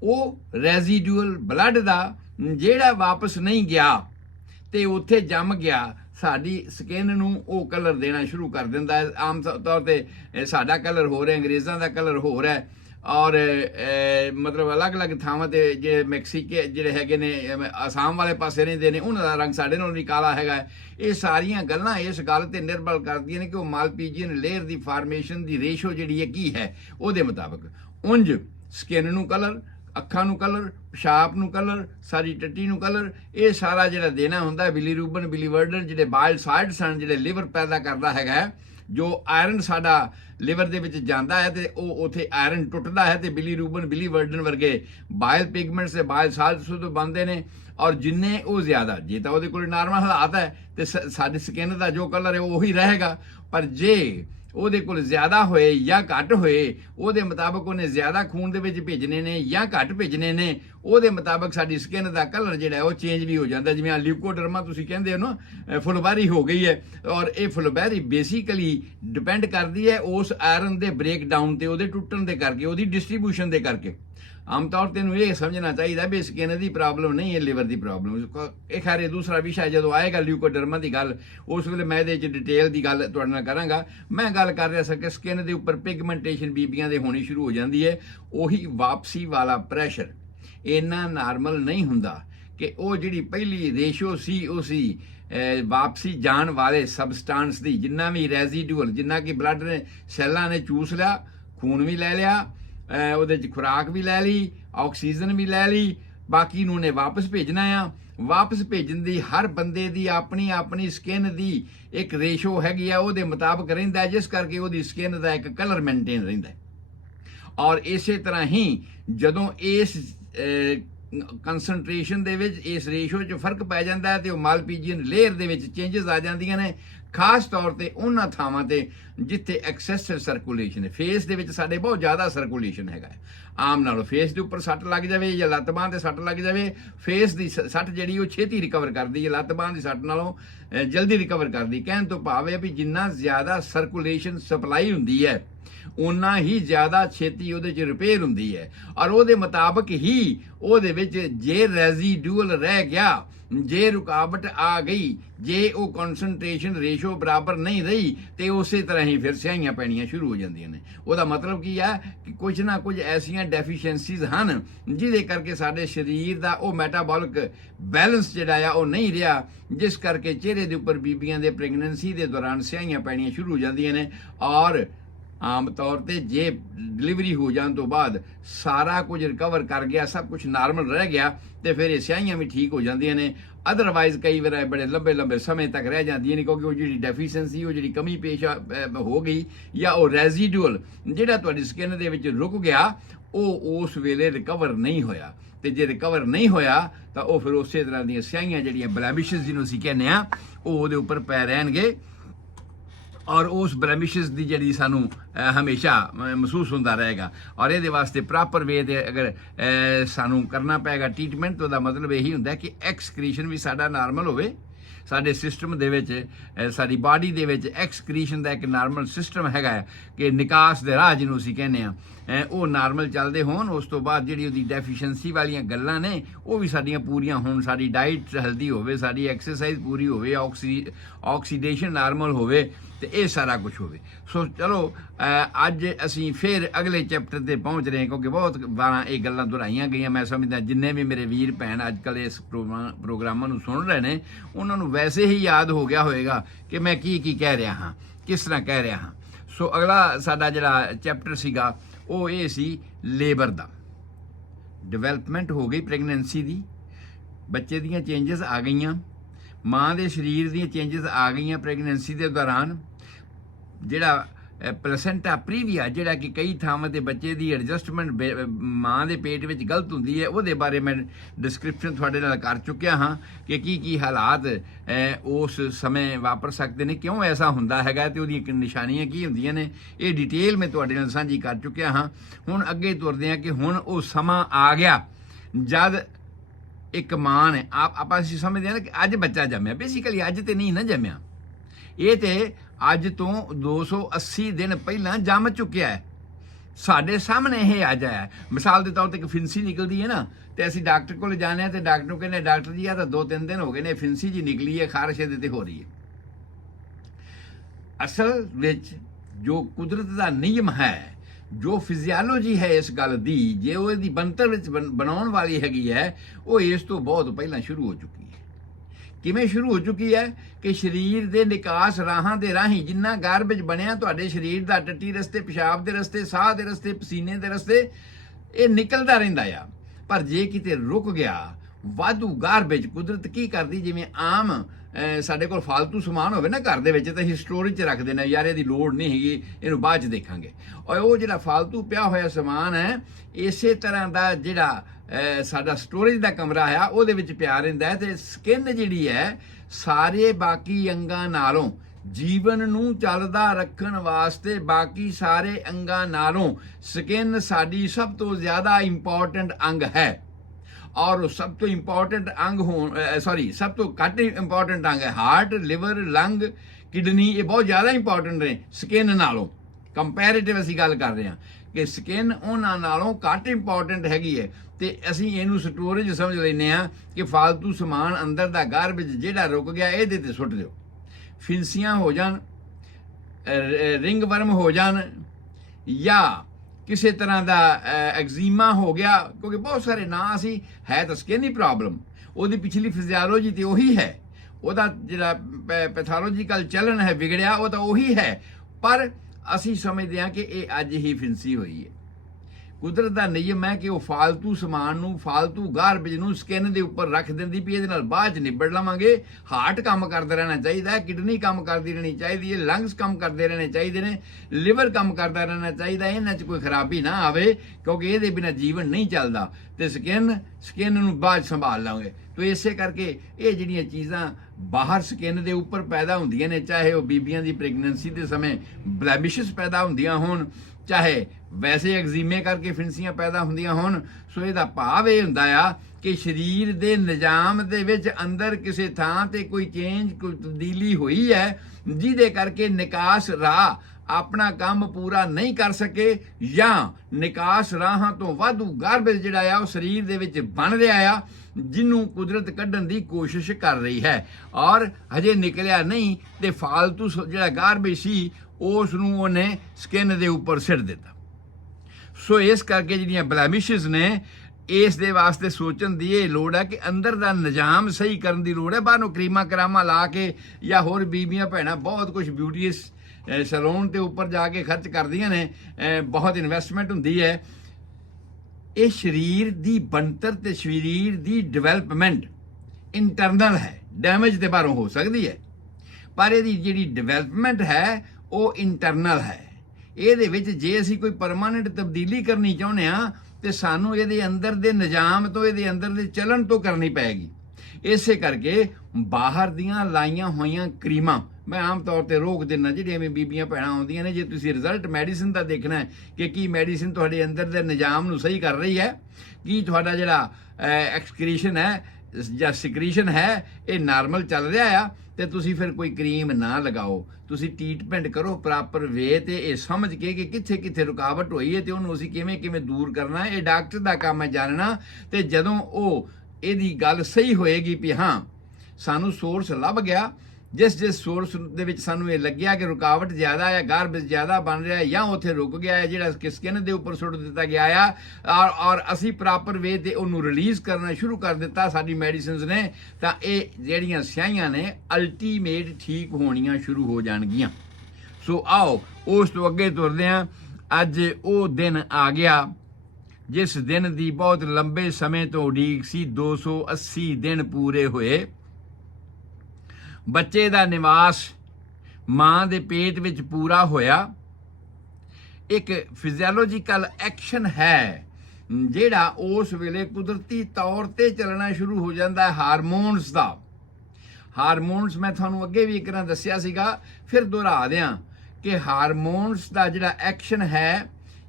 ਉਹ ਰੈਜ਼ੀਡੂਅਲ ਬਲੱਡ ਦਾ ਜਿਹੜਾ ਵਾਪਸ ਨਹੀਂ ਗਿਆ ਤੇ ਉੱਥੇ ਜੰਮ ਗਿਆ, ਸਾਡੀ ਸਕਿਨ ਨੂੰ ਉਹ ਕਲਰ ਦੇਣਾ ਸ਼ੁਰੂ ਕਰ ਦਿੰਦਾ ਹੈ। ਆਮ ਤੌਰ ਤੇ ਸਾਡਾ ਕਲਰ ਹੋ ਰਿਹਾ, ਅੰਗਰੇਜ਼ਾਂ ਦਾ ਕਲਰ ਹੋ ਰਿਹਾ, ਔਰ ਮਤਲਬ ਅਲੱਗ-ਅਲੱਗ ਥਾਵਾਂ ਤੇ ਜਿਹੜੇ ਮੈਕਸੀਕੇ ਜਿਹੜੇ ਹੈਗੇ ਨੇ, ਆਸਾਮ ਵਾਲੇ ਪਾਸੇ ਰਹਿੰਦੇ ਨੇ, ਉਹਨਾਂ ਦਾ ਰੰਗ ਸਾਡੇ ਨਾਲੋਂ ਵੀ ਕਾਲਾ ਹੈਗਾ। ਇਹ ਸਾਰੀਆਂ ਗੱਲਾਂ ਇਸ ਗੱਲ ਤੇ ਨਿਰਭਰ ਕਰਦੀਆਂ ਨੇ ਕਿ ਉਹ ਮਾਲਪੀਜੀਅਨ ਲੇਅਰ ਦੀ ਫਾਰਮੇਸ਼ਨ ਦੀ ਰੇਸ਼ੋ ਜਿਹੜੀ ਹੈ ਕੀ ਹੈ ਉਹਦੇ ਮੁਤਾਬਕ। ਉਂਝ ਸਕਿਨ ਨੂੰ ਕਲਰ, ਅੱਖਾਂ ਨੂੰ ਕਲਰ, ਪਿਸ਼ਾਬ ਨੂੰ ਕਲਰ, ਸਾਰੀ ਟੱਟੀ ਨੂੰ ਕਲਰ, ਇਹ ਸਾਰਾ ਜਿਹੜਾ ਦੇਣਾ ਹੁੰਦਾ ਬਿਲੀਰੂਬਨ, ਬਿਲੀਵਰਡਨ ਜਿਹੜੇ ਬਾਇਲ ਸਾਲਟਸ ਹਨ, ਜਿਹੜੇ ਲਿਵਰ ਪੈਦਾ ਕਰਦਾ ਹੈਗਾ। ਜੋ ਆਇਰਨ ਸਾਡਾ ਲਿਵਰ ਦੇ ਵਿੱਚ ਜਾਂਦਾ ਹੈ ਤੇ ਉਹ ਉੱਥੇ ਆਇਰਨ ਟੁੱਟਦਾ ਹੈ ਤੇ ਬਿਲੀਰੂਬਨ, ਬਿਲੀਵਰਡਨ ਵਰਗੇ ਬਾਇਲ ਪਿਗਮੈਂਟਸ ਤੇ ਬਾਇਲ ਸਾਲਟਸ ਤੋਂ ਬਣਦੇ ਨੇ। ਔਰ ਜਿੰਨੇ ਉਹ ਜ਼ਿਆਦਾ, ਜੇ ਤਾਂ ਉਹਦੇ ਕੋਲ ਨਾਰਮਲ ਹਾਲਾਤ ਹੈ ਤੇ ਸਾਡੀ ਸਕਿਨ ਦਾ ਜੋ ਕਲਰ ਹੈ ਉਹ ਉਹੀ ਰਹੇਗਾ। ਪਰ ਜੇ ਉਹਦੇ ਕੋਲ ਜ਼ਿਆਦਾ ਹੋਏ ਜਾਂ ਘੱਟ ਹੋਏ, ਉਹਦੇ ਮੁਤਾਬਕ ਉਹਨੇ ਜ਼ਿਆਦਾ ਖੂਨ ਦੇ ਵਿੱਚ ਭੇਜਣੇ ਨੇ ਜਾਂ ਘੱਟ ਭੇਜਣੇ ਨੇ, ਉਹਦੇ ਮੁਤਾਬਕ ਸਾਡੀ ਸਕਿਨ ਦਾ ਕਲਰ ਜਿਹੜਾ ਉਹ ਚੇਂਜ ਵੀ ਹੋ ਜਾਂਦਾ। ਜਿਵੇਂ ਲਿਊਕੋਡਰਮਾ ਤੁਸੀਂ ਕਹਿੰਦੇ ਹੋ ਨਾ, ਫੁਲਬਾਰੀ ਹੋ ਗਈ ਹੈ, ਔਰ ਇਹ ਫੁਲਬਾਰੀ ਬੇਸਿਕਲੀ ਡਿਪੈਂਡ ਕਰਦੀ ਹੈ ਉਸ ਆਇਰਨ ਦੇ ਬ੍ਰੇਕ ਡਾਊਨ ਤੇ, ਉਹਦੇ ਟੁੱਟਣ ਦੇ ਕਰਕੇ, ਉਹਦੀ ਡਿਸਟ੍ਰੀਬਿਊਸ਼ਨ ਦੇ ਕਰਕੇ। ਆਮ ਤੌਰ ਤੇ ਇਹਨੂੰ ਇਹ ਸਮਝਣਾ ਚਾਹੀਦਾ ਵੀ ਸਕਿਨ ਦੀ ਪ੍ਰੋਬਲਮ ਨਹੀਂ ਹੈ, ਲਿਵਰ ਦੀ ਪ੍ਰੋਬਲਮ। ਇਹ ਖੈਰ ਦੂਸਰਾ ਵਿਸ਼ਾ ਜਦੋਂ ਆਏਗਾ ਲਿਊਕੋਡਰਮਾ ਦੀ ਗੱਲ, ਉਸ ਵੇਲੇ ਮੈਂ ਇਹਦੇ 'ਚ ਡਿਟੇਲ ਦੀ ਗੱਲ ਤੁਹਾਡੇ ਨਾਲ ਕਰਾਂਗਾ। ਮੈਂ ਗੱਲ ਕਰ ਰਿਹਾ ਸੀ ਕਿ ਸਕਿਨ ਦੇ ਉੱਪਰ ਪਿਗਮੈਂਟੇਸ਼ਨ ਬੀਬੀਆਂ ਦੇ ਹੋਣੀ ਸ਼ੁਰੂ ਹੋ ਜਾਂਦੀ ਹੈ। ਉਹੀ ਵਾਪਸੀ ਵਾਲਾ ਪ੍ਰੈਸ਼ਰ ਇੰਨਾ ਨਾਰਮਲ ਨਹੀਂ ਹੁੰਦਾ ਕਿ ਉਹ ਜਿਹੜੀ ਪਹਿਲੀ ਰੇਸ਼ੋ ਸੀ ਉਹ ਸੀ ਵਾਪਸੀ ਜਾਣ ਵਾਲੇ ਸਬਸਟੈਂਸ ਦੀ, ਜਿੰਨਾ ਵੀ ਰੈਜ਼ੀਡੂਅਲ, ਜਿੰਨਾ ਕਿ ਬਲੱਡ ਨੇ ਸੈੱਲਾਂ ਨੇ ਚੂਸ ਲਿਆ, ਖੂਨ ਵੀ ਲੈ ਲਿਆ, ਉਹਦੇ 'ਚ ਖੁਰਾਕ ਵੀ ਲੈ ਲਈ, ਆਕਸੀਜਨ ਵੀ ਲੈ ਲਈ, ਬਾਕੀ ਨੂੰ ਨੇ ਵਾਪਸ ਭੇਜਣਾ ਆ। ਵਾਪਸ ਭੇਜਣ ਦੀ ਹਰ ਬੰਦੇ ਦੀ ਆਪਣੀ ਆਪਣੀ ਸਕਿਨ ਦੀ ਇੱਕ ਰੇਸ਼ੋ ਹੈਗੀ ਆ, ਉਹਦੇ ਮੁਤਾਬਕ ਰਹਿੰਦਾ, ਜਿਸ ਕਰਕੇ ਉਹਦੀ ਸਕਿਨ ਦਾ ਇੱਕ ਕਲਰ ਮੇਨਟੇਨ ਰਹਿੰਦਾ। ਔਰ ਇਸੇ ਤਰ੍ਹਾਂ ਹੀ ਜਦੋਂ ਇਸ ਕੰਸੈਂਟਰੇਸ਼ਨ ਦੇ ਵਿੱਚ, ਇਸ ਰੇਸ਼ੋ 'ਚ ਫਰਕ ਪੈ ਜਾਂਦਾ ਹੈ ਤੇ ਉਹ ਮਾਲਪੀਜੀਅਨ ਲੇਅਰ ਦੇ ਵਿੱਚ ਚੇਂਜਸ ਆ ਜਾਂਦੀਆਂ ਨੇ। ਖਾਸ ਤੌਰ ਤੇ ਉਹਨਾਂ ਥਾਵਾਂ ਤੇ ਜਿੱਥੇ ਐਕਸੈਸਿਵ ਸਰਕੂਲੇਸ਼ਨ ਹੈ। ਫੇਸ ਦੇ ਵਿੱਚ ਸਾਡੇ ਬਹੁਤ ਜ਼ਿਆਦਾ ਸਰਕੂਲੇਸ਼ਨ ਹੈਗਾ। ਆਮ ਨਾਲੋਂ ਫੇਸ ਦੇ ਉੱਪਰ ਸੱਟ ਲੱਗ ਜਾਵੇ ਜਾਂ ਲੱਤ ਬਾਂਹ ਤੇ ਸੱਟ ਲੱਗ ਜਾਵੇ, ਫੇਸ ਦੀ ਸੱਟ ਜਿਹੜੀ ਉਹ ਛੇਤੀ ਰਿਕਵਰ ਕਰਦੀ ਹੈ, ਲੱਤ ਬਾਂਹ ਦੀ ਸੱਟ ਨਾਲੋਂ ਜਲਦੀ ਰਿਕਵਰ ਕਰਦੀ। ਕਹਿਣ ਤੋਂ ਭਾਵ ਹੈ ਵੀ ਜਿੰਨਾ ਜ਼ਿਆਦਾ ਸਰਕੂਲੇਸ਼ਨ ਸਪਲਾਈ ਹੁੰਦੀ ਹੈ ਉਨਾ ਹੀ ਜ਼ਿਆਦਾ ਛੇਤੀ ਉਹਦੇ 'ਚ ਰਿਪੇਅਰ ਹੁੰਦੀ ਹੈ। ਔਰ ਉਹਦੇ ਮੁਤਾਬਕ ਹੀ ਉਹਦੇ ਵਿੱਚ ਜੇ ਰੈਜ਼ੀਡੂਅਲ ਰਹਿ ਗਿਆ, ਜੇ ਰੁਕਾਵਟ ਆ ਗਈ, ਜੇ ਉਹ ਕਨਸੈਂਟ੍ਰੇਸ਼ਨ ਰੇਸ਼ੋ ਬਰਾਬਰ ਨਹੀਂ ਰਹੀ ਤੇ ਉਸੇ ਤਰ੍ਹਾਂ ਹੀ ਫਿਰ ਸਿਆਹੀਆਂ ਪੈਣੀਆਂ ਸ਼ੁਰੂ ਹੋ ਜਾਂਦੀਆਂ ਨੇ। ਉਹਦਾ ਮਤਲਬ ਕੀ ਹੈ ਕਿ ਕੁਝ ਨਾ ਕੁਝ ਐਸੀਆਂ ਡੈਫੀਸ਼ੀਐਂਸੀਜ਼ ਹਨ ਜਿਹਦੇ ਕਰਕੇ ਸਾਡੇ ਸਰੀਰ ਦਾ ਉਹ ਮੈਟਾਬੋਲਿਕ ਬੈਲੈਂਸ ਜਿਹੜਾ ਆ ਉਹ ਨਹੀਂ ਰਿਹਾ, ਜਿਸ ਕਰਕੇ ਚਿਹਰੇ ਦੇ ਉੱਪਰ ਬੀਬੀਆਂ ਦੇ ਪ੍ਰੈਗਨੈਂਸੀ ਦੇ ਦੌਰਾਨ ਸਿਆਹੀਆਂ ਪੈਣੀਆਂ ਸ਼ੁਰੂ ਹੋ ਜਾਂਦੀਆਂ ਨੇ। ਔਰ ਆਮ ਤੌਰ ਤੇ ਜੇ ਡਿਲੀਵਰੀ ਹੋ ਜਾਣ ਤੋਂ ਬਾਅਦ ਸਾਰਾ ਕੁਝ ਰਿਕਵਰ ਕਰ ਗਿਆ, ਸਭ ਕੁਝ ਨਾਰਮਲ ਰਹਿ ਗਿਆ ਤੇ ਫਿਰ ਇਹ ਸਿਆਹੀਆਂ ਵੀ ਠੀਕ ਹੋ ਜਾਂਦੀਆਂ ਨੇ। ਅਦਰਵਾਈਜ਼ ਕਈ ਵਾਰ ਬੜੇ ਲੰਬੇ ਸਮੇਂ ਤੱਕ ਰਹਿ ਜਾਂਦੀਆਂ ਨੇ, ਕਿਉਂਕਿ ਉਹ ਜਿਹੜੀ ਡੈਫੀਸ਼ੀਐਂਸੀ, ਉਹ ਜਿਹੜੀ ਕਮੀ ਪੇਸ਼ ਹੋ ਗਈ ਜਾਂ ਉਹ ਰੈਜ਼ੀਡੂਅਲ ਜਿਹੜਾ ਤੁਹਾਡੀ ਸਕਿਨ ਦੇ ਵਿੱਚ ਰੁਕ ਗਿਆ, ਉਹ ਉਸ ਵੇਲੇ ਰਿਕਵਰ ਨਹੀਂ ਹੋਇਆ। ਤੇ ਜੇ ਰਿਕਵਰ ਨਹੀਂ ਹੋਇਆ ਤਾਂ ਉਹ ਫਿਰ ਉਸੇ ਤਰ੍ਹਾਂ ਦੀਆਂ ਸਿਆਹੀਆਂ ਜਿਹੜੀਆਂ ਬਲੈਮਿਸ਼ਸ ਜਿਹਨੂੰ ਅਸੀਂ ਕਹਿੰਦੇ ਆ ਉਹ ਉਹਦੇ ਉੱਪਰ ਪੈ ਰਹਿਣਗੇ। ਔਰ ਉਸ ਬਲੈਮਿਸ਼ਸ ਦੀ ਜਿਹੜੀ ਸਾਨੂੰ ਹਮੇਸ਼ਾ ਮਹਿਸੂਸ ਹੁੰਦਾ ਰਹੇਗਾ। ਔਰ ਇਹਦੇ ਵਾਸਤੇ ਪ੍ਰੋਪਰ ਵੇ ਤੇ ਅਗਰ ਸਾਨੂੰ ਕਰਨਾ ਪਏਗਾ ਟ੍ਰੀਟਮੈਂਟ, ਤਾਂ ਉਹਦਾ ਮਤਲਬ ਇਹੀ ਹੁੰਦਾ ਕਿ ਐਕਸਕ੍ਰੀਸ਼ਨ ਵੀ ਸਾਡਾ ਨਾਰਮਲ ਹੋਵੇ। ਸਾਡੇ ਸਿਸਟਮ ਦੇ ਵਿੱਚ, ਸਾਡੀ ਬਾਡੀ ਦੇ ਵਿੱਚ ਐਕਸਕ੍ਰੀਸ਼ਨ ਦਾ ਇੱਕ ਨਾਰਮਲ ਸਿਸਟਮ ਹੈਗਾ ਕਿ ਨਿਕਾਸ ਦੇ ਰਾਹ ਜਿਹਨੂੰ ਅਸੀਂ ਕਹਿੰਦੇ ਆ, ਉਹ ਨਾਰਮਲ ਚੱਲਦੇ ਹੋਣ। ਉਸ ਤੋਂ ਬਾਅਦ ਜਿਹੜੀ ਉਹਦੀ ਡੈਫੀਸ਼ੀਐਂਸੀ ਵਾਲੀਆਂ ਗੱਲਾਂ ਨੇ ਉਹ ਵੀ ਸਾਡੀਆਂ ਪੂਰੀਆਂ ਹੋਣ, ਸਾਡੀ ਡਾਈਟ ਹੈਲਦੀ ਹੋਵੇ, ਸਾਡੀ ਐਕਸਰਸਾਈਜ਼ ਪੂਰੀ ਹੋਵੇ, ਆਕਸੀਡੇਸ਼ਨ ਨਾਰਮਲ ਹੋਵੇ ਤੇ ਇਹ ਸਾਰਾ ਕੁਝ ਹੋਵੇ। ਸੋ ਚਲੋ ਅੱਜ ਅਸੀਂ ਫਿਰ ਅਗਲੇ ਚੈਪਟਰ ਤੇ ਪਹੁੰਚ ਰਹੇ ਹਾਂ, ਕਿਉਂਕਿ ਬਹੁਤ ਵਾਰਾਂ ਇਹ ਗੱਲਾਂ ਦੁਹਰਾਈਆਂ ਗਈਆਂ। ਮੈਂ ਸਮਝਦਾ ਜਿੰਨੇ ਵੀ ਮੇਰੇ ਵੀਰ ਭੈਣ ਅੱਜ ਕੱਲ੍ਹ ਇਸ ਪ੍ਰੋਗਰਾਮਾਂ ਨੂੰ ਸੁਣ ਰਹੇ ਨੇ ਉਹਨਾਂ ਨੂੰ ਵੈਸੇ ਹੀ ਯਾਦ ਹੋ ਗਿਆ ਹੋਏਗਾ ਕਿ ਮੈਂ ਕੀ ਕਹਿ ਰਿਹਾ ਹਾਂ, ਕਿਸ ਤਰ੍ਹਾਂ ਕਹਿ ਰਿਹਾ ਹਾਂ। ਸੋ ਅਗਲਾ ਸਾਡਾ ਜਿਹੜਾ ਚੈਪਟਰ ਸੀਗਾ ਉਹ ਇਹ ਸੀ ਲੇਬਰ ਦਾ। ਡਿਵੈਲਪਮੈਂਟ ਹੋ ਗਈ ਪ੍ਰੈਗਨੈਂਸੀ ਦੀ, ਬੱਚੇ ਦੀਆਂ ਚੇਂਜਸ ਆ ਗਈਆਂ, ਮਾਂ ਦੇ ਸਰੀਰ ਦੀਆਂ ਚੇਂਜਸ ਆ ਗਈਆਂ ਪ੍ਰੈਗਨੈਂਸੀ ਦੇ ਦੌਰਾਨ। ਜਿਹੜਾ ਪਲੈਸੈਂਟਾ ਪ੍ਰੀਵੀਆ, ਜਿਹੜਾ ਕਿ ਕਈ ਥਾਵਾਂ ਤੇ ਬੱਚੇ ਦੀ ਐਡਜਸਟਮੈਂਟ ਮਾਂ ਦੇ ਪੇਟ ਵਿੱਚ ਗਲਤ ਹੁੰਦੀ ਹੈ, ਉਹਦੇ ਬਾਰੇ ਮੈਂ ਡਿਸਕ੍ਰਿਪਸ਼ਨ ਤੁਹਾਡੇ ਨਾਲ ਕਰ ਚੁੱਕਿਆ ਹਾਂ ਕਿ ਕੀ ਹਾਲਾਤ ਉਸ ਸਮੇਂ ਵਾਪਰ ਸਕਦੇ ਨੇ, ਕਿਉਂ ਐਸਾ ਹੁੰਦਾ ਹੈਗਾ ਤੇ ਉਹਦੀਆਂ ਨਿਸ਼ਾਨੀਆਂ ਕੀ ਹੁੰਦੀਆਂ ਨੇ। ਇਹ ਡਿਟੇਲ ਮੈਂ ਤੁਹਾਡੇ ਨਾਲ ਸਾਂਝੀ ਕਰ ਚੁੱਕਿਆ ਹਾਂ। ਹੁਣ ਅੱਗੇ ਤੁਰਦੇ ਹਾਂ ਕਿ ਹੁਣ ਉਹ ਸਮਾਂ ਆ ਗਿਆ ਜਦ ਇੱਕ ਮਾਂ ਨੇ ਆਪਾਂ ਅਸੀਂ ਸਮਝਦੇ ਹਾਂ ਨਾ ਕਿ ਅੱਜ ਬੱਚਾ ਜੰਮਿਆ। ਬੇਸਿਕਲੀ ਅੱਜ ਤੇ ਨਹੀਂ ਨਾ ਜੰਮਿਆ, ਇਹ ਤੇ ਅੱਜ ਤੋਂ 280 ਦਿਨ ਪਹਿਲਾਂ ਜੰਮ ਚੁੱਕਿਆ ਹੈ। ਸਾਡੇ ਸਾਹਮਣੇ ਇਹ ਅੱਜ ਆਇਆ। ਮਿਸਾਲ ਦੇ ਤੌਰ ਤੇ ਇੱਕ ਫਿੰਸੀ ਨਿਕਲਦੀ ਹੈ ਨਾ, ਤੇ ਅਸੀਂ ਡਾਕਟਰ ਕੋਲ ਜਾਂਦੇ ਹਾਂ ਤੇ ਡਾਕਟਰ ਨੂੰ ਕਹਿੰਦੇ ਡਾਕਟਰ ਜੀ ਆ ਤਾਂ 2-3 ਦਿਨ ਹੋ ਗਏ ਨੇ, ਫਿੰਸੀ ਜੀ ਨਿਕਲੀ ਹੈ, ਖਾਰਸ਼ ਇਹਦੇ ਤੇ ਹੋ ਰਹੀ ਹੈ। ਅਸਲ ਵਿੱਚ ਜੋ ਕੁਦਰਤ ਦਾ ਨਿਯਮ ਹੈ, ਜੋ ਫਿਜ਼ੀਓਲੋਜੀ ਹੈ ਇਸ ਗੱਲ ਦੀ, ਜੇ ਉਹ ਇਹਦੀ ਬਣਤਰ ਵਿੱਚ ਬਣਾਉਣ ਵਾਲੀ ਹੈਗੀ ਹੈ, ਉਹ ਇਸ ਤੋਂ ਬਹੁਤ ਪਹਿਲਾਂ ਸ਼ੁਰੂ ਹੋ ਚੁੱਕੀ ਹੈ। ਕਿਵੇਂ ਸ਼ੁਰੂ ਹੋ ਚੁੱਕੀ ਹੈ ਕਿ ਸਰੀਰ ਦੇ ਨਿਕਾਸ ਰਾਹਾਂ ਦੇ ਰਾਹੀਂ ਜਿੰਨਾ ਗਾਰਬੇਜ ਬਣਿਆ ਤੁਹਾਡੇ ਸਰੀਰ ਦਾ, ਟੱਟੀ ਰਸਤੇ, ਪਿਸ਼ਾਬ ਦੇ ਰਸਤੇ, ਸਾਹ ਦੇ ਰਸਤੇ, ਪਸੀਨੇ ਦੇ ਰਸਤੇ, ਇਹ ਨਿਕਲਦਾ ਰਹਿੰਦਾ ਆ। ਪਰ ਜੇ ਕਿਤੇ ਰੁਕ ਗਿਆ, ਵਾਧੂ ਗਾਰਬੇਜ, ਕੁਦਰਤ ਕੀ ਕਰਦੀ, ਜਿਵੇਂ ਆਮ ਸਾਡੇ ਕੋਲ ਫਾਲਤੂ ਸਮਾਨ ਹੋਵੇ ਨਾ ਘਰ ਦੇ ਵਿੱਚ ਤਾਂ ਅਸੀਂ ਸਟੋਰੇਜ 'ਚ ਰੱਖਦੇ ਨੇ, ਯਾਰ ਇਹਦੀ ਲੋੜ ਨਹੀਂ ਹੈਗੀ, ਇਹਨੂੰ ਬਾਅਦ 'ਚ ਦੇਖਾਂਗੇ। ਔਰ ਉਹ ਜਿਹੜਾ ਫਾਲਤੂ ਪਿਆ ਹੋਇਆ ਸਮਾਨ ਹੈ, ਇਸੇ ਤਰ੍ਹਾਂ ਦਾ ਜਿਹੜਾ ਸਾਡਾ ਸਟੋਰੇਜ ਦਾ ਕਮਰਾ ਆ ਉਹਦੇ ਵਿੱਚ ਪਿਆ ਰਹਿੰਦਾ ਹੈ। ਤੇ ਸਕਿਨ ਜਿਹੜੀ ਹੈ ਸਾਰੇ ਬਾਕੀ ਅੰਗਾਂ ਨਾਲੋਂ, ਜੀਵਨ ਨੂੰ ਚੱਲਦਾ ਰੱਖਣ ਵਾਸਤੇ ਬਾਕੀ ਸਾਰੇ ਅੰਗਾਂ ਨਾਲੋਂ ਸਕਿਨ ਸਾਡੀ ਸਭ ਤੋਂ ਜ਼ਿਆਦਾ ਇੰਪੋਰਟੈਂਟ ਅੰਗ ਹੈ। ਔਰ ਸਭ ਤੋਂ ਇੰਪੋਰਟੈਂਟ ਅੰਗ ਸਭ ਤੋਂ ਘੱਟ ਇੰਪੋਰਟੈਂਟ ਅੰਗ ਹੈ ਹਾਰਟ, ਲਿਵਰ, ਲੰਗ, ਕਿਡਨੀ। ਇਹ ਬਹੁਤ ਜ਼ਿਆਦਾ ਇੰਪੋਰਟੈਂਟ ਨੇ ਸਕਿਨ ਨਾਲੋਂ। ਕੰਪੈਰੀਟਿਵ ਅਸੀਂ ਗੱਲ ਕਰ ਰਹੇ ਹਾਂ ਕਿ ਸਕਿਨ ਉਹਨਾਂ ਨਾਲੋਂ ਘੱਟ ਇੰਪੋਰਟੈਂਟ ਹੈਗੀ ਹੈ। ਤੇ ਅਸੀਂ ਇਹਨੂੰ ਸਟੋਰੇਜ ਸਮਝ ਲੈਂਦੇ ਹਾਂ ਕਿ ਫਾਲਤੂ ਸਮਾਨ ਅੰਦਰ ਦਾ ਗਾਰਬੇਜ ਜਿਹੜਾ ਰੁਕ ਗਿਆ ਇਹਦੇ ਤੇ ਸੁੱਟ ਦਿਓ। ਫਿੰਸੀਆਂ ਹੋ ਜਾਣ, ਰਿੰਗ ਵਰਮ ਹੋ ਜਾਣ, ਜਾਂ ਕਿਸੇ ਤਰ੍ਹਾਂ ਦਾ ਐਗਜ਼ੀਮਾ ਹੋ ਗਿਆ, ਕਿਉਂਕਿ ਬਹੁਤ ਸਾਰੇ ਨਾਂ ਅਸੀਂ ਹੈ ਤਾਂ ਸਕਿਨ ਹੀ ਪ੍ਰੋਬਲਮ, ਉਹਦੀ ਪਿਛਲੀ ਫਿਜ਼ੀਓਲੋਜੀ ਤੇ ਉਹੀ ਹੈ, ਉਹਦਾ ਜਿਹੜਾ ਪੈਥੋਲੋਜੀਕਲ ਚੱਲਣ ਹੈ ਵਿਗੜਿਆ ਉਹ ਤਾਂ ਉਹੀ ਹੈ। ਪਰ ਅਸੀਂ ਸਮਝਦੇ ਹਾਂ ਕਿ ਇਹ ਅੱਜ ਹੀ ਫਿੰਸੀ ਹੋਈ ਹੈ। ਕੁਦਰਤ ਦਾ ਨਿਯਮ ਹੈ ਕਿ ਉਹ ਫਾਲਤੂ ਸਮਾਨ ਨੂੰ, ਫਾਲਤੂ ਗਾਰਬੇਜ ਨੂੰ ਸਕਿਨ ਦੇ ਉੱਪਰ ਰੱਖ ਦਿੰਦੀ ਵੀ ਇਹਦੇ ਨਾਲ ਬਾਅਦ ਚ ਨਿਬੜ ਲਵਾਂਗੇ। ਹਾਰਟ ਕੰਮ ਕਰਦਾ ਰਹਿਣਾ ਚਾਹੀਦਾ ਹੈ, ਕਿਡਨੀ ਕੰਮ ਕਰਦੀ ਰਹਿਣੀ ਚਾਹੀਦੀ ਹੈ, ਲੰਗਸ ਕੰਮ ਕਰਦੇ ਰਹਿਣੇ ਚਾਹੀਦੇ ਨੇ, ਲਿਵਰ ਕੰਮ ਕਰਦਾ ਰਹਿਣਾ ਚਾਹੀਦਾ, ਇਹਨਾਂ 'ਚ ਕੋਈ ਖਰਾਬੀ ਨਾ ਆਵੇ, ਕਿਉਂਕਿ ਇਹਦੇ ਬਿਨਾਂ ਜੀਵਨ ਨਹੀਂ ਚੱਲਦਾ। ਤੇ ਸਕਿਨ ਨੂੰ ਬਾਅਦ ਸੰਭਾਲ ਲਾਂਗੇ। ਤੋ ਇਸੇ ਕਰਕੇ ਇਹ ਜਿਹੜੀਆਂ ਚੀਜ਼ਾਂ ਬਾਹਰ ਸਕਿਨ ਦੇ ਉੱਪਰ ਪੈਦਾ ਹੁੰਦੀਆਂ ਨੇ, ਚਾਹੇ ਉਹ ਬੀਬੀਆਂ ਦੀ ਪ੍ਰੈਗਨੈਂਸੀ ਦੇ ਸਮੇਂ ਬਲੈਮਿਸ਼ਸ ਪੈਦਾ ਹੁੰਦੀਆਂ ਹੋਣ, ਚਾਹੇ ਵੈਸੇ ਐਗਜ਼ੀਮੇ ਕਰਕੇ ਫਿੰਸੀਆਂ ਪੈਦਾ ਹੁੰਦੀਆਂ ਹੋਣ, ਸੋ ਇਹਦਾ ਭਾਵ ਇਹ ਹੁੰਦਾ ਆ ਕਿ ਸਰੀਰ ਦੇ ਨਿਜ਼ਾਮ ਦੇ ਵਿੱਚ ਅੰਦਰ ਕਿਸੇ ਥਾਂ ਤੇ ਕੋਈ ਚੇਂਜ, ਕੋਈ ਤਬਦੀਲੀ ਹੋਈ ਹੈ, ਜਿਹਦੇ ਕਰਕੇ ਨਿਕਾਸ ਰਾਹ ਆਪਣਾ ਕੰਮ ਪੂਰਾ ਨਹੀਂ ਕਰ ਸਕੇ, ਜਾਂ ਨਿਕਾਸ ਰਾਹਾਂ ਤੋਂ ਵਾਧੂ ਗਾਰਬੇਜ ਜਿਹੜਾ ਆ ਉਹ ਸਰੀਰ ਦੇ ਵਿੱਚ ਬਣ ਰਿਹਾ ਆ, ਜਿਹਨੂੰ ਕੁਦਰਤ ਕੱਢਣ ਦੀ ਕੋਸ਼ਿਸ਼ ਕਰ ਰਹੀ ਹੈ ਔਰ ਹਜੇ ਨਿਕਲਿਆ ਨਹੀਂ, ਤੇ ਫਾਲਤੂ ਜਿਹੜਾ ਗਾਰਬੇਜ ਸੀ ਉਸ ਨੂੰ ਉਹਨੇ ਸਕਿਨ ਦੇ ਉੱਪਰ ਸਿੱਟ ਦਿੱਤਾ। ਸੋ ਇਸ ਕਰਕੇ ਜਿਹੜੀਆਂ ਬਲੈਮਿਸ਼ਸ ਨੇ, ਇਸ ਦੇ ਵਾਸਤੇ ਸੋਚਣ ਦੀ ਇਹ ਲੋੜ ਹੈ ਕਿ ਅੰਦਰ ਦਾ ਨਿਜ਼ਾਮ ਸਹੀ ਕਰਨ ਦੀ ਲੋੜ ਹੈ। ਬਾਹਰੋਂ ਕਰੀਮਾਂ ਕਰਾਮਾਂ ਲਾ ਕੇ ਜਾਂ ਹੋਰ ਬੀਬੀਆਂ ਭੈਣਾਂ ਬਹੁਤ ਕੁਝ ਬਿਊਟੀਸ ਸੈਲੂਨ ਤੇ ਉੱਪਰ ਜਾ ਕੇ ਖਰਚ ਕਰਦੀਆਂ ਨੇ, ਬਹੁਤ ਇਨਵੈਸਟਮੈਂਟ ਹੁੰਦੀ ਹੈ। ਇਹ ਸਰੀਰ ਦੀ ਬਣਤਰ ਤੇ ਸਰੀਰ ਦੀ ਡਿਵੈਲਪਮੈਂਟ ਇੰਟਰਨਲ ਹੈ, ਡੈਮੇਜ ਤੇ ਬਾਹਰੋਂ ਹੋ ਸਕਦੀ ਹੈ, ਪਰ ਇਹਦੀ ਜਿਹੜੀ ਡਿਵੈਲਪਮੈਂਟ ਹੈ ਉਹ ਇੰਟਰਨਲ ਹੈ। ਇਹਦੇ ਵਿੱਚ ਜੇ ਅਸੀਂ ਕੋਈ ਪਰਮਾਨੈਂਟ ਤਬਦੀਲੀ ਕਰਨੀ ਚਾਹੁੰਦੇ ਹਾਂ ਤੇ ਸਾਨੂੰ ਇਹਦੇ ਅੰਦਰ ਦੇ ਨਿਜ਼ਾਮ ਤੋਂ, ਇਹਦੇ ਅੰਦਰ ਦੇ ਚੱਲਣ ਤੋਂ ਕਰਨੀ ਪਏਗੀ। ਇਸੇ ਕਰਕੇ ਬਾਹਰ ਦੀਆਂ ਲਾਈਆਂ ਹੋਈਆਂ ਕਰੀਮਾਂ ਮੈਂ ਆਮ ਤੌਰ ਤੇ ਰੋਕ ਦਿੰਦਾ, ਜਿਹੜੀਆਂ ਵੀ ਬੀਬੀਆਂ ਭੈਣਾਂ ਆਉਂਦੀਆਂ ਨੇ, ਜੇ ਤੁਸੀਂ ਰਿਜ਼ਲਟ ਮੈਡੀਸਿਨ ਦਾ ਦੇਖਣਾ ਹੈ ਕਿ ਕੀ ਮੈਡੀਸਿਨ ਤੁਹਾਡੇ ਅੰਦਰ ਦੇ ਨਿਜ਼ਾਮ ਨੂੰ ਸਹੀ ਕਰ ਰਹੀ ਹੈ, ਕੀ ਤੁਹਾਡਾ ਜਿਹੜਾ ਐਕਸਕ੍ਰੀਸ਼ਨ ਹੈ ਜਾਂ ਸਿਕਰੀਸ਼ਨ ਹੈ ਇਹ ਨਾਰਮਲ ਚੱਲ ਰਿਹਾ ਆ, ਤੇ ਤੁਸੀਂ ਫਿਰ ਕੋਈ ਕਰੀਮ ਨਾ ਲਗਾਓ। ਤੁਸੀਂ ਟ੍ਰੀਟਮੈਂਟ ਕਰੋ ਪ੍ਰੋਪਰ ਵੇ ਤੇ ਇਹ ਸਮਝ ਕੇ ਕਿ ਕਿੱਥੇ ਕਿੱਥੇ ਰੁਕਾਵਟ ਹੋਈ ਹੈ ਤੇ ਉਹਨੂੰ ਅਸੀਂ ਕਿਵੇਂ ਕਿਵੇਂ ਦੂਰ ਕਰਨਾ। ਇਹ ਡਾਕਟਰ ਦਾ ਕੰਮ ਹੈ ਜਾਣਨਾ। ਤੇ ਜਦੋਂ ਉਹ ਇਹਦੀ ਗੱਲ ਸਹੀ ਹੋਏਗੀ ਵੀ ਹਾਂ ਸਾਨੂੰ ਸੋਰਸ ਲੱਭ ਗਿਆ, ਜਿਸ ਸੋਰਸ ਦੇ ਵਿੱਚ ਸਾਨੂੰ ਇਹ ਲੱਗਿਆ ਕਿ ਰੁਕਾਵਟ ਜ਼ਿਆਦਾ ਹੈ, ਗਾਰਬੇਜ ਜ਼ਿਆਦਾ ਬਣ ਰਿਹਾ ਹੈ, ਜਾਂ ਉੱਥੇ ਰੁਕ ਗਿਆ ਹੈ ਜਿਹੜਾ ਕਿ ਸਕਿਨ ਦੇ ਉੱਪਰ ਸੁੱਟ ਦਿੱਤਾ ਗਿਆ ਆ, ਔਰ ਅਸੀਂ ਪ੍ਰੋਪਰ ਵੇ ਤੇ ਉਹਨੂੰ ਰਿਲੀਜ਼ ਕਰਨਾ ਸ਼ੁਰੂ ਕਰ ਦਿੱਤਾ ਸਾਡੀ ਮੈਡੀਸਿਨਸ ਨੇ, ਤਾਂ ਇਹ ਜਿਹੜੀਆਂ ਸਿਆਹੀਆਂ ਨੇ ਅਲਟੀਮੇਟ ਠੀਕ ਹੋਣੀਆਂ ਸ਼ੁਰੂ ਹੋ ਜਾਣਗੀਆਂ। ਸੋ ਆਓ ਉਸ ਤੋਂ ਅੱਗੇ ਤੁਰਦੇ ਹਾਂ। ਅੱਜ ਉਹ ਦਿਨ ਆ ਗਿਆ ਜਿਸ ਦਿਨ ਦੀ ਬਹੁਤ ਲੰਬੇ ਸਮੇਂ ਤੋਂ ਉਡੀਕ ਸੀ। 280 ਦਿਨ ਪੂਰੇ ਹੋਏ। ਬੱਚੇ ਦਾ ਨਿਵਾਸ ਮਾਂ ਦੇ ਪੇਟ ਵਿੱਚ ਪੂਰਾ ਹੋਇਆ। ਇੱਕ ਫਿਜ਼ੀਓਲੋਜੀਕਲ ਐਕਸ਼ਨ ਹੈ ਜਿਹੜਾ ਉਸ ਵੇਲੇ ਕੁਦਰਤੀ ਤੌਰ ਤੇ ਚੱਲਣਾ ਸ਼ੁਰੂ ਹੋ ਜਾਂਦਾ ਹੈ, ਹਾਰਮੋਨਸ ਦਾ। ਹਾਰਮੋਨਸ ਮੈਂ ਤੁਹਾਨੂੰ ਅੱਗੇ ਵੀ ਇੱਕ ਵਾਰ ਦੱਸਿਆ ਸੀਗਾ, ਫਿਰ ਦੁਹਰਾ ਦਿਆਂ ਕਿ ਹਾਰਮੋਨਸ ਦਾ ਜਿਹੜਾ ਐਕਸ਼ਨ ਹੈ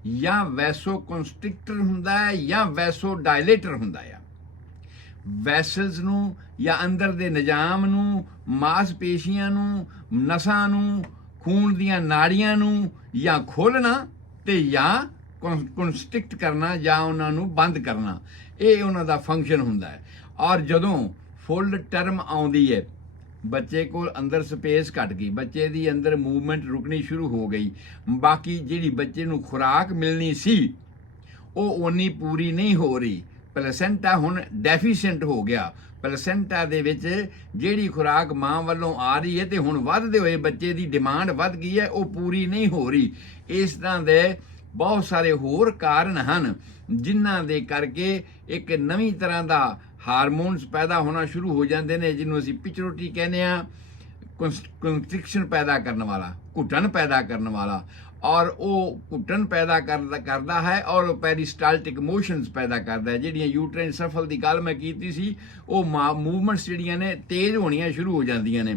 ਜਾਂ ਵੈਸੋ ਕੰਸਟ੍ਰਿਕਟਰ ਹੁੰਦਾ ਹੈ ਜਾਂ ਵੈਸੋ ਡਾਇਲੇਟਰ ਹੁੰਦਾ ਹੈ। ਵੈਸਲਸ ਨੂੰ ਜਾਂ ਅੰਦਰ ਦੇ ਨਿਜ਼ਾਮ ਨੂੰ, ਮਾਸਪੇਸ਼ੀਆਂ ਨੂੰ, ਨਸਾਂ ਨੂੰ, ਖੂਨ ਦੀਆਂ ਨਾੜੀਆਂ ਨੂੰ ਜਾਂ ਖੋਲ੍ਹਣਾ ਤੇ ਜਾਂ ਕੰਸਟ੍ਰਿਕਟ ਕਰਨਾ ਜਾਂ ਉਹਨਾਂ ਨੂੰ ਬੰਦ ਕਰਨਾ, ਇਹ ਉਹਨਾਂ ਦਾ ਫੰਕਸ਼ਨ ਹੁੰਦਾ ਹੈ। ਔਰ ਜਦੋਂ ਫੁੱਲ ਟਰਮ ਆਉਂਦੀ ਹੈ, ਬੱਚੇ ਕੋਲ ਅੰਦਰ ਸਪੇਸ ਘਟ ਗਈ, ਬੱਚੇ ਦੀ ਅੰਦਰ ਮੂਵਮੈਂਟ ਰੁਕਣੀ ਸ਼ੁਰੂ ਹੋ ਗਈ, ਬਾਕੀ ਜਿਹੜੀ ਬੱਚੇ ਨੂੰ ਖੁਰਾਕ ਮਿਲਣੀ ਸੀ ਉਹ ਓਨੀ ਪੂਰੀ ਨਹੀਂ ਹੋ ਰਹੀ। ਪਲੈਸੈਂਟਾ ਹੁਣ ਡੈਫੀਸ਼ੀਐਂਟ ਹੋ ਗਿਆ। ਪਲੈਸੈਂਟਾ ਦੇ ਵਿੱਚ ਜਿਹੜੀ ਖੁਰਾਕ ਮਾਂ ਵੱਲੋਂ ਆ ਰਹੀ ਹੈ ਤੇ ਹੁਣ ਵੱਧਦੇ ਹੋਏ ਬੱਚੇ ਦੀ ਡਿਮਾਂਡ ਵੱਧ ਗਈ ਹੈ, ਉਹ ਪੂਰੀ ਨਹੀਂ ਹੋ ਰਹੀ। ਇਸ ਤਰ੍ਹਾਂ ਦੇ ਬਹੁਤ ਸਾਰੇ ਹੋਰ ਕਾਰਨ ਹਨ ਜਿਨ੍ਹਾਂ ਦੇ ਕਰਕੇ ਇੱਕ ਨਵੀਂ ਤਰ੍ਹਾਂ ਦਾ ਹਾਰਮੋਨਸ ਪੈਦਾ ਹੋਣਾ ਸ਼ੁਰੂ ਹੋ ਜਾਂਦੇ ਨੇ, ਜਿਹਨੂੰ ਅਸੀਂ ਪਿਚਰੋਟੀ ਕਹਿੰਦੇ ਆ, ਕੰਸਟ੍ਰਿਕਸ਼ਨ ਪੈਦਾ ਕਰਨ ਵਾਲਾ, ਘੁੱਟਣ ਪੈਦਾ ਕਰਨ ਵਾਲਾ। ਔਰ ਉਹ ਘੁੱਟਣ ਪੈਦਾ ਕਰਦਾ ਹੈ ਔਰ ਪੈਰੀਸਟਾਲਟਿਕ ਮੋਸ਼ਨਸ ਪੈਦਾ ਕਰਦਾ ਹੈ। ਜਿਹੜੀਆਂ ਯੂਟਰਾਈਨ ਸਫਲ ਦੀ ਗੱਲ ਮੈਂ ਕੀਤੀ ਸੀ, ਉਹ ਮੂਵਮੈਂਟਸ ਜਿਹੜੀਆਂ ਨੇ ਤੇਜ਼ ਹੋਣੀਆਂ ਸ਼ੁਰੂ ਹੋ ਜਾਂਦੀਆਂ ਨੇ।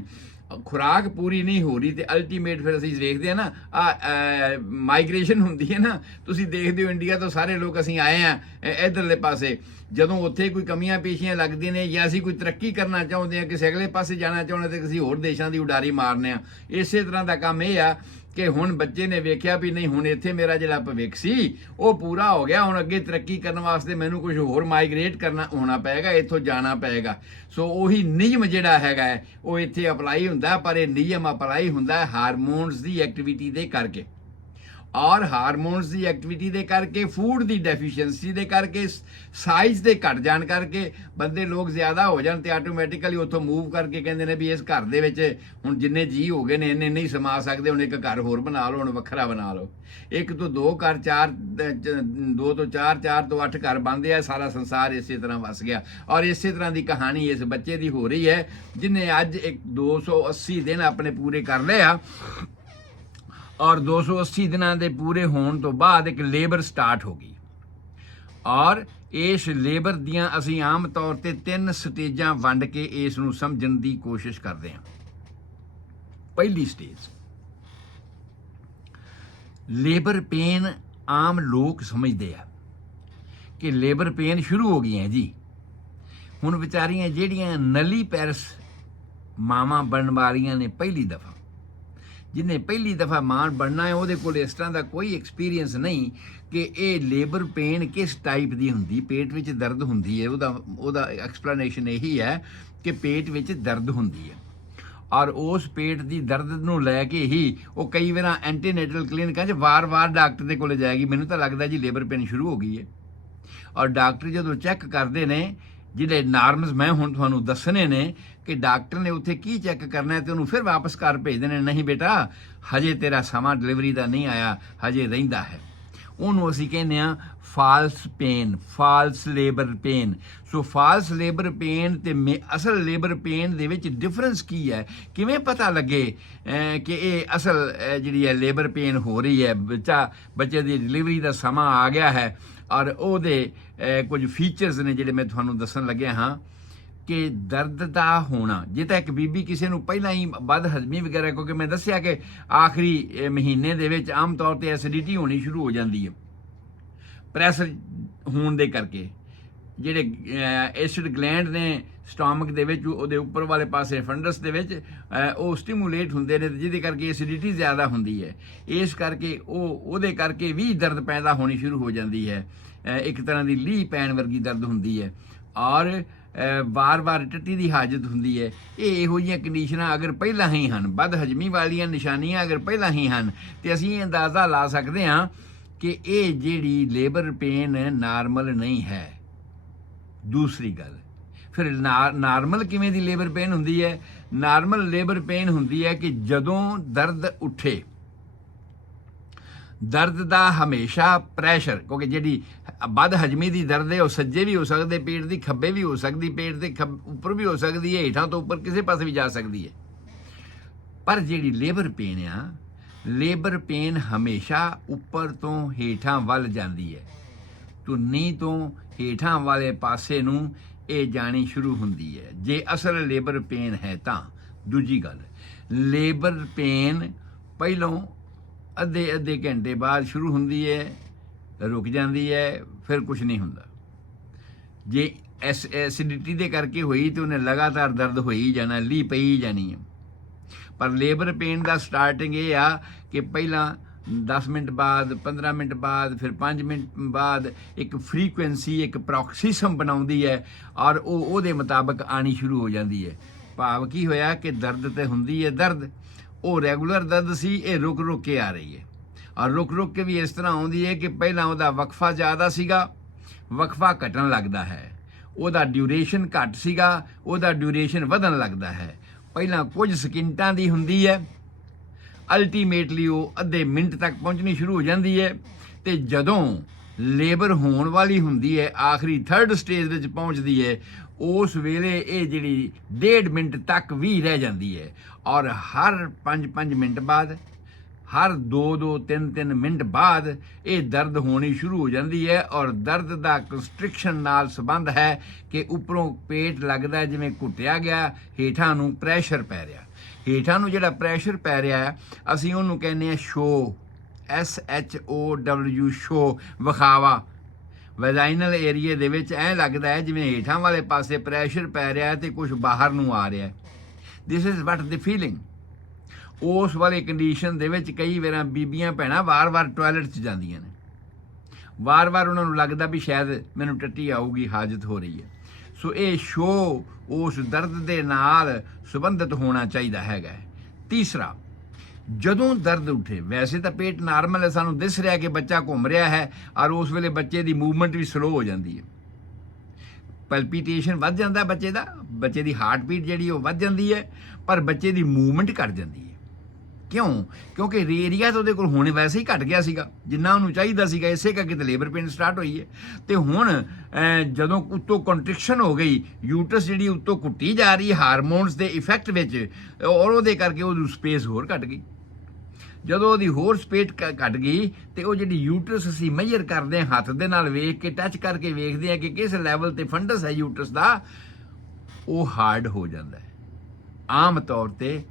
ਖੁਰਾਕ ਪੂਰੀ ਨਹੀਂ ਹੋ ਰਹੀ ਤੇ ਅਲਟੀਮੇਟ ਫਿਰ ਅਸੀਂ ਦੇਖਦੇ ਹਾਂ ਨਾ ਮਾਈਗ੍ਰੇਸ਼ਨ ਹੁੰਦੀ ਹੈ ਨਾ, ਤੁਸੀਂ ਦੇਖਦੇ ਹੋ ਇੰਡੀਆ ਤੋਂ ਸਾਰੇ ਲੋਕ ਅਸੀਂ ਆਏ ਆ ਇਧਰਲੇ ਪਾਸੇ, ਜਦੋਂ ਉੱਥੇ ਕੋਈ ਕਮੀਆਂ ਪੇਸ਼ੀਆਂ ਲੱਗਦੀਆਂ ਨੇ ਜਾਂ ਅਸੀਂ ਕੋਈ ਤਰੱਕੀ ਕਰਨਾ ਚਾਹੁੰਦੇ ਹਾਂ, ਕਿਸੇ ਅਗਲੇ ਪਾਸੇ ਜਾਣਾ ਚਾਹੁੰਦੇ ਤੇ ਕਿਸੇ ਹੋਰ ਦੇਸ਼ਾਂ ਦੀ ਉਡਾਰੀ ਮਾਰਨੇ ਆ। ਇਸੇ ਤਰ੍ਹਾਂ ਦਾ ਕੰਮ ਇਹ ਆ ਕਿ ਹੁਣ ਬੱਚੇ ਨੇ ਵੇਖਿਆ ਵੀ ਨਹੀਂ, ਹੁਣ ਇੱਥੇ ਮੇਰਾ ਜਿਹੜਾ ਭਵਿੱਖ ਸੀ ਉਹ ਪੂਰਾ ਹੋ ਗਿਆ, ਹੁਣ ਅੱਗੇ ਤਰੱਕੀ ਕਰਨ ਵਾਸਤੇ ਮੈਨੂੰ ਕੁਝ ਹੋਰ ਮਾਈਗ੍ਰੇਟ ਕਰਨਾ ਹੋਣਾ ਪਏਗਾ, ਇੱਥੋਂ ਜਾਣਾ ਪਏਗਾ। ਸੋ ਉਹੀ ਨਿਯਮ ਜਿਹੜਾ ਹੈਗਾ ਉਹ ਇੱਥੇ ਅਪਲਾਈ ਹੁੰਦਾ, ਪਰ ਇਹ ਨਿਯਮ ਅਪਲਾਈ ਹੁੰਦਾ ਹਾਰਮੋਨਸ ਦੀ ਐਕਟੀਵਿਟੀ ਦੇ ਕਰਕੇ। ਔਰ ਹਾਰਮੋਨਸ ਦੀ ਐਕਟੀਵਿਟੀ ਦੇ ਕਰਕੇ, ਫੂਡ ਦੀ ਡੈਫੀਸ਼ੀਐਂਸੀ ਦੇ ਕਰਕੇ, ਸਾਈਜ਼ ਦੇ ਘਟ ਜਾਣ ਕਰਕੇ ਬੰਦੇ ਲੋਕ ਜ਼ਿਆਦਾ ਹੋ ਜਾਣ ਤੇ ਆਟੋਮੈਟਿਕਲੀ ਉੱਥੋਂ ਮੂਵ ਕਰਕੇ ਕਹਿੰਦੇ ਨੇ ਵੀ ਇਸ ਘਰ ਦੇ ਵਿੱਚ ਹੁਣ ਜਿੰਨੇ ਜੀ ਹੋ ਗਏ ਨੇ ਇੰਨੇ ਨਹੀਂ ਸਮਾ ਸਕਦੇ, ਹੁਣ ਇੱਕ ਘਰ ਹੋਰ ਬਣਾ ਲਓ, ਹੁਣ ਵੱਖਰਾ ਬਣਾ ਲਓ। 1 ਤੋਂ 2 ਘਰ, 2 ਤੋਂ 4, 4 ਤੋਂ 8 ਘਰ ਬਣਦੇ ਆ। ਸਾਰਾ ਸੰਸਾਰ ਇਸੇ ਤਰ੍ਹਾਂ ਵਸ ਗਿਆ ਔਰ ਇਸੇ ਤਰ੍ਹਾਂ ਦੀ ਕਹਾਣੀ ਇਸ ਬੱਚੇ ਦੀ ਹੋ ਰਹੀ ਹੈ ਜਿਹਨੇ ਅੱਜ 280 ਦਿਨ ਆਪਣੇ ਪੂਰੇ ਕਰ ਲਏ ਆ ਔਰ 280 ਦਿਨਾਂ ਦੇ ਪੂਰੇ ਹੋਣ ਤੋਂ ਬਾਅਦ ਇੱਕ ਲੇਬਰ ਸਟਾਰਟ ਹੋ ਗਈ ਔਰ ਇਸ ਲੇਬਰ ਦੀਆਂ ਅਸੀਂ ਆਮ ਤੌਰ ਤੇ 3 ਸਟੇਜਾਂ ਵੰਡ ਕੇ ਇਸ ਨੂੰ ਸਮਝਣ ਦੀ ਕੋਸ਼ਿਸ਼ ਕਰਦੇ ਹਾਂ। ਪਹਿਲੀ ਸਟੇਜ ਲੇਬਰ ਪੇਨ। ਆਮ ਲੋਕ ਸਮਝਦੇ ਆ ਕਿ ਲੇਬਰ ਪੇਨ ਸ਼ੁਰੂ ਹੋ ਗਈ ਹੈ ਜੀ। ਹੁਣ ਵਿਚਾਰੀਆਂ ਜਿਹੜੀਆਂ ਨਲੀ ਪੈਰਸ ਮਾਵਾਂ ਬਣਨ ਵਾਲੀਆਂ ਨੇ ਪਹਿਲੀ ਦਫਾ, ਜਿਹਨੇ ਪਹਿਲੀ ਦਫਾ ਮਾਂ ਬਣਨਾ ਹੈ, ਉਹਦੇ ਕੋਲ ਇਸ ਤਰ੍ਹਾਂ ਦਾ ਕੋਈ ਐਕਸਪੀਰੀਅੰਸ ਨਹੀਂ ਕਿ ਇਹ ਲੇਬਰ ਪੇਨ ਕਿਸ ਟਾਈਪ ਦੀ ਹੁੰਦੀ। ਪੇਟ ਵਿੱਚ ਦਰਦ ਹੁੰਦੀ ਹੈ, ਉਹਦਾ ਐਕਸਪਲੇਨੇਸ਼ਨ ਇਹੀ ਹੈ ਕਿ ਪੇਟ ਵਿੱਚ ਦਰਦ ਹੁੰਦੀ ਹੈ ਔਰ ਉਸ ਪੇਟ ਦੀ ਦਰਦ ਨੂੰ ਲੈ ਕੇ ਹੀ ਉਹ ਕਈ ਵਾਰ ਐਂਟੀਨੇਟਲ ਕਲੀਨਿਕਾਂ 'ਚ ਵਾਰ-ਵਾਰ ਡਾਕਟਰ ਦੇ ਕੋਲ ਜਾਏਗੀ, ਮੈਨੂੰ ਤਾਂ ਲੱਗਦਾ ਜੀ ਲੇਬਰ ਪੇਨ ਸ਼ੁਰੂ ਹੋ ਗਈ ਹੈ। ਔਰ ਡਾਕਟਰ ਜਦੋਂ ਚੈੱਕ ਕਰਦੇ ਨੇ, ਜਿਹੜੇ ਨਾਰਮਸ ਮੈਂ ਹੁਣ ਤੁਹਾਨੂੰ ਦੱਸਣੇ ਨੇ ਕਿ ਡਾਕਟਰ ਨੇ ਉੱਥੇ ਕੀ ਚੈੱਕ ਕਰਨਾ ਤੇ ਉਹਨੂੰ ਫਿਰ ਵਾਪਸ ਘਰ ਭੇਜਦੇ ਨੇ, ਨਹੀਂ ਬੇਟਾ ਹਜੇ ਤੇਰਾ ਸਮਾਂ ਡਿਲੀਵਰੀ ਦਾ ਨਹੀਂ ਆਇਆ, ਹਜੇ ਰਹਿੰਦਾ ਹੈ। ਉਹਨੂੰ ਅਸੀਂ ਕਹਿੰਦੇ ਆ false pain, false labour pain. So false labour pain ਤੇ ਅਸਲ ਲੇਬਰ ਪੇਨ ਦੇ ਵਿੱਚ ਡਿਫਰੈਂਸ ਕੀ ਹੈ, ਕਿਵੇਂ ਪਤਾ ਲੱਗੇ ਕਿ ਇਹ ਅਸਲ ਜਿਹੜੀ ਹੈ ਲੇਬਰ ਪੇਨ ਹੋ ਰਹੀ ਹੈ, ਬੱਚੇ ਦੀ ਡਿਲੀਵਰੀ ਦਾ ਸਮਾਂ ਆ ਗਿਆ ਹੈ ਔਰ ਉਹਦੇ ਕੁਝ ਫੀਚਰਸ ਨੇ ਜਿਹੜੇ ਮੈਂ ਤੁਹਾਨੂੰ ਦੱਸਣ ਲੱਗਿਆ ਹਾਂ ਕਿ ਦਰਦ ਦਾ ਹੋਣਾ। ਜੇ ਤਾਂ ਇੱਕ ਬੀਬੀ ਕਿਸੇ ਨੂੰ ਪਹਿਲਾਂ ਹੀ ਵੱਧ ਹਜ਼ਮੀ ਵਗੈਰਾ, ਕਿਉਂਕਿ ਮੈਂ ਦੱਸਿਆ ਕਿ ਆਖਰੀ ਮਹੀਨੇ ਦੇ ਵਿੱਚ ਆਮ ਤੌਰ ਤੇ ਐਸਿਡਿਟੀ ਹੋਣੀ ਸ਼ੁਰੂ ਹੋ ਜਾਂਦੀ ਹੈ ਪ੍ਰੈਸ਼ਰ ਹੋਣ ਦੇ ਕਰਕੇ। ਜਿਹੜੇ ਐਸਿਡ ਗਲੈਂਡ ਨੇ ਸਟਮਕ ਦੇ ਵਿੱਚ, ਉਹਦੇ ਉੱਪਰ ਵਾਲੇ ਪਾਸੇ ਫੰਡਸ ਦੇ ਵਿੱਚ, ਉਹ ਸਟਿਮੂਲੇਟ ਹੁੰਦੇ ਨੇ ਜਿਹਦੇ ਕਰਕੇ ਐਸਿਡਿਟੀ ਜ਼ਿਆਦਾ ਹੁੰਦੀ ਹੈ। ਇਸ ਕਰਕੇ ਉਹਦੇ ਕਰਕੇ ਵੀ ਦਰਦ ਪੈਦਾ ਹੋਣੀ ਸ਼ੁਰੂ ਹੋ ਜਾਂਦੀ ਹੈ। ਇੱਕ ਤਰ੍ਹਾਂ ਦੀ ਲੀਹ ਪੈਣ ਵਰਗੀ ਦਰਦ ਹੁੰਦੀ ਹੈ ਔਰ ਵਾਰ-ਵਾਰ ਟੱਟੀ ਦੀ ਹਾਜਤ ਹੁੰਦੀ ਹੈ। ਇਹ ਇਹੋ ਜਿਹੀਆਂ ਕੰਡੀਸ਼ਨਾਂ ਅਗਰ ਪਹਿਲਾਂ ਹੀ ਹਨ, ਵੱਧ ਹਜਮੀ ਵਾਲੀਆਂ ਨਿਸ਼ਾਨੀਆਂ ਅਗਰ ਪਹਿਲਾਂ ਹੀ ਹਨ ਤੇ ਅਸੀਂ ਇਹ ਅੰਦਾਜ਼ਾ ਲਾ ਸਕਦੇ ਹਾਂ ਕਿ ਇਹ ਜਿਹੜੀ ਲੇਬਰ ਪੇਨ ਨਾਰਮਲ ਨਹੀਂ ਹੈ। ਦੂਸਰੀ ਗੱਲ, ਫਿਰ ਨਾਰਮਲ ਕਿਵੇਂ ਦੀ ਲੇਬਰ ਪੇਨ ਹੁੰਦੀ ਹੈ? ਨਾਰਮਲ ਲੇਬਰ ਪੇਨ ਹੁੰਦੀ ਹੈ ਕਿ ਜਦੋਂ ਦਰਦ ਉੱਠੇ, ਦਰਦ ਦਾ ਹਮੇਸ਼ਾ ਪ੍ਰੈਸ਼ਰ, ਕਿਉਂਕਿ ਜਿਹੜੀ ਵੱਧ ਹਜਮੀ ਦੀ ਦਰਦ ਹੈ ਉਹ ਸੱਜੇ ਵੀ ਹੋ ਸਕਦੇ ਪੇਟ ਦੀ, ਖੱਬੇ ਵੀ ਹੋ ਸਕਦੀ, ਪੇਟ ਦੇ ਉੱਪਰ ਵੀ ਹੋ ਸਕਦੀ ਹੈ, ਹੇਠਾਂ ਤੋਂ ਉੱਪਰ ਕਿਸੇ ਪਾਸੇ ਵੀ ਜਾ ਸਕਦੀ ਹੈ। ਪਰ ਜਿਹੜੀ ਲੇਬਰ ਪੇਨ ਆ, ਲੇਬਰ ਪੇਨ ਹਮੇਸ਼ਾ ਉੱਪਰ ਤੋਂ ਹੇਠਾਂ ਵੱਲ ਜਾਂਦੀ ਹੈ, ਧੁੰਨੀ ਤੋਂ ਹੇਠਾਂ ਵਾਲੇ ਪਾਸੇ ਨੂੰ ਇਹ ਜਾਣੀ ਸ਼ੁਰੂ ਹੁੰਦੀ ਹੈ ਜੇ ਅਸਲ ਲੇਬਰ ਪੇਨ ਹੈ ਤਾਂ। ਦੂਜੀ ਗੱਲ, ਲੇਬਰ ਪੇਨ ਪਹਿਲੋਂ ਅੱਧੇ ਘੰਟੇ ਬਾਅਦ ਸ਼ੁਰੂ ਹੁੰਦੀ ਹੈ, ਰੁਕ ਜਾਂਦੀ ਹੈ, ਫਿਰ ਕੁਝ ਨਹੀਂ ਹੁੰਦਾ। ਜੇ ਐਸਿਡਿਟੀ ਦੇ ਕਰਕੇ ਹੋਈ ਤੇ ਉਹਨੇ ਲਗਾਤਾਰ ਦਰਦ ਹੋਈ ਜਾਣਾ, ਲੀ ਪਈ ਜਾਣੀ ਹੈ। ਪਰ ਲੇਬਰ ਪੇਨ ਦਾ ਸਟਾਰਟਿੰਗ ਇਹ ਆ ਕਿ ਪਹਿਲਾਂ 10 ਮਿੰਟ ਬਾਅਦ, 15 ਮਿੰਟ ਬਾਅਦ, ਫਿਰ 5 ਮਿੰਟ ਬਾਅਦ ਇੱਕ ਫਰੀਕੁਐਂਸੀ, ਇੱਕ ਪ੍ਰੋਕਸੀਸਮ ਬਣਾਉਂਦੀ ਹੈ ਔਰ ਉਹਦੇ ਮੁਤਾਬਕ ਆਣੀ ਸ਼ੁਰੂ ਹੋ ਜਾਂਦੀ ਹੈ। ਭਾਵ ਕੀ ਹੋਇਆ ਕਿ ਦਰਦ ਤੇ ਹੁੰਦੀ ਹੈ, ਦਰਦ ਉਹ ਰੈਗੂਲਰ ਦਰਦ ਸੀ, ਇਹ ਰੁਕ ਰੁਕ ਕੇ ਆ ਰਹੀ ਹੈ ਔਰ ਰੁਕ ਰੁਕ ਕੇ ਵੀ ਇਸ ਤਰ੍ਹਾਂ ਆਉਂਦੀ ਹੈ ਕਿ ਪਹਿਲਾਂ ਉਹਦਾ ਵਕਫਾ ਜ਼ਿਆਦਾ ਸੀਗਾ, ਵਕਫਾ ਘਟਣ ਲੱਗਦਾ ਹੈ। ਉਹਦਾ ਡਿਊਰੇਸ਼ਨ ਘੱਟ ਸੀਗਾ, ਉਹਦਾ ਡਿਊਰੇਸ਼ਨ ਵਧਣ ਲੱਗਦਾ ਹੈ। ਪਹਿਲਾਂ ਕੁਝ ਸਕਿੰਟਾਂ ਦੀ ਹੁੰਦੀ ਹੈ, ਅਲਟੀਮੇਟਲੀ ਉਹ ਅੱਧੇ ਮਿੰਟ ਤੱਕ ਪਹੁੰਚਣੀ ਸ਼ੁਰੂ ਹੋ ਜਾਂਦੀ ਹੈ ਤੇ ਜਦੋਂ ਲੇਬਰ ਹੋਣ ਵਾਲੀ ਹੁੰਦੀ ਹੈ, ਆਖਰੀ 3rd ਸਟੇਜ ਵਿੱਚ ਪਹੁੰਚਦੀ ਹੈ, ਉਸ ਵੇਲੇ ਇਹ ਜਿਹੜੀ 1.5 ਮਿੰਟ ਤੱਕ ਵੀ ਰਹਿ ਜਾਂਦੀ ਹੈ ਔਰ ਹਰ 5-5 ਮਿੰਟ ਬਾਅਦ, ਹਰ 2-2, 3-3 ਮਿੰਟ ਬਾਅਦ ਇਹ ਦਰਦ ਹੋਣੀ ਸ਼ੁਰੂ ਹੋ ਜਾਂਦੀ ਹੈ ਔਰ ਦਰਦ ਦਾ ਕੰਸਟ੍ਰਿਕਸ਼ਨ ਨਾਲ ਸੰਬੰਧ ਹੈ ਕਿ ਉੱਪਰੋਂ ਪੇਟ ਲੱਗਦਾ ਜਿਵੇਂ ਘੁੱਟਿਆ ਗਿਆ, ਹੇਠਾਂ ਨੂੰ ਪ੍ਰੈਸ਼ਰ ਪੈ ਰਿਹਾ। ਹੇਠਾਂ ਨੂੰ ਜਿਹੜਾ ਪ੍ਰੈਸ਼ਰ ਪੈ ਰਿਹਾ ਹੈ ਅਸੀਂ ਉਹਨੂੰ ਕਹਿੰਦੇ ਹਾਂ ਸ਼ੋ, SHOW, ਸ਼ੋ, ਵਿਖਾਵਾ। ਵੈਜਾਈਨਲ ਏਰੀਏ ਦੇ ਵਿੱਚ ਐਂ ਲੱਗਦਾ ਹੈ ਜਿਵੇਂ ਹੇਠਾਂ ਵਾਲੇ ਪਾਸੇ ਪ੍ਰੈਸ਼ਰ ਪੈ ਰਿਹਾ ਤੇ ਕੁਝ ਬਾਹਰ ਨੂੰ ਆ ਰਿਹਾ। This is what the feeling. ਉਸ ਵਾਲੀ ਕੰਡੀਸ਼ਨ ਦੇ ਵਿੱਚ ਕਈ ਵਾਰ ਬੀਬੀਆਂ ਭੈਣਾਂ ਵਾਰ-ਵਾਰ ਟਾਇਲਟ 'ਚ ਜਾਂਦੀਆਂ ਨੇ, ਵਾਰ-ਵਾਰ ਉਹਨਾਂ ਨੂੰ ਲੱਗਦਾ ਵੀ ਸ਼ਾਇਦ ਮੈਨੂੰ ਟੱਟੀ ਆਊਗੀ, ਹਾਜਤ ਹੋ ਰਹੀ ਹੈ। ਸੋ ਇਹ ਸ਼ੋ ਉਸ ਦਰਦ ਦੇ ਨਾਲ ਸੰਬੰਧਿਤ ਹੋਣਾ ਚਾਹੀਦਾ ਹੈਗਾ। ਤੀਸਰਾ, ਜਦੋਂ ਦਰਦ ਉੱਠੇ, ਵੈਸੇ ਤਾਂ ਪੇਟ ਨਾਰਮਲ ਹੈ, ਸਾਨੂੰ ਦਿਸ ਰਿਹਾ ਕਿ ਬੱਚਾ ਘੁੰਮ ਰਿਹਾ ਹੈ, ਔਰ ਉਸ ਵੇਲੇ ਬੱਚੇ ਦੀ ਮੂਵਮੈਂਟ ਵੀ ਸਲੋ ਹੋ ਜਾਂਦੀ ਹੈ, ਪਲਪੀਟੇਸ਼ਨ ਵੱਧ ਜਾਂਦਾ ਬੱਚੇ ਦਾ, ਬੱਚੇ ਦੀ ਹਾਰਟ ਬੀਟ ਜਿਹੜੀ ਉਹ ਵੱਧ ਜਾਂਦੀ ਹੈ, ਪਰ ਬੱਚੇ ਦੀ ਮੂਵਮੈਂਟ ਘਟ ਜਾਂਦੀ ਹੈ। ਕਿਉਂ? ਕਿਉਂਕਿ ਏਰੀਆ ਤਾਂ ਉਹਦੇ ਕੋਲ ਹੁਣ ਵੈਸੇ ਹੀ ਘਟ ਗਿਆ ਸੀਗਾ ਜਿੰਨਾ ਉਹਨੂੰ ਚਾਹੀਦਾ ਸੀਗਾ, ਇਸੇ ਕਰਕੇ ਤਾਂ ਲੇਬਰ ਪੇਨ ਸਟਾਰਟ ਹੋਈ ਹੈ। ਤੇ ਹੁਣ ਜਦੋਂ ਉੱਤੋਂ ਕੰਟ੍ਰਿਕਸ਼ਨ ਹੋ ਗਈ, ਯੂਟਰਸ ਜਿਹੜੀ ਉੱਤੋਂ ਘੁੱਟੀ ਜਾ ਰਹੀ ਹੈ ਹਾਰਮੋਨਸ ਦੇ ਇਫੈਕਟ ਵਿੱਚ, ਔਰ ਉਹਦੇ ਕਰਕੇ ਉਹਦੀ ਸਪੇਸ ਹੋਰ ਘਟ ਗਈ। ਜਦੋਂ ਉਹਦੀ ਹੋਰ ਸਪੇਸ ਘਟ ਗਈ ਤੇ ਉਹ ਜਿਹੜੀ ਯੂਟਰਸ ਅਸੀਂ ਮੈਜਰ ਕਰਦੇ ਹਾਂ ਹੱਥ ਦੇ ਨਾਲ ਵੇਖ ਕੇ, ਟੱਚ ਕਰਕੇ ਵੇਖਦੇ ਹਾਂ ਕਿ ਕਿਸ ਲੈਵਲ ਤੇ ਫੰਡਸ ਹੈ ਯੂਟਰਸ ਦਾ, ਉਹ ਹਾਰਡ ਹੋ ਜਾਂਦਾ ਹੈ। ਆਮ ਤੌਰ ਤੇ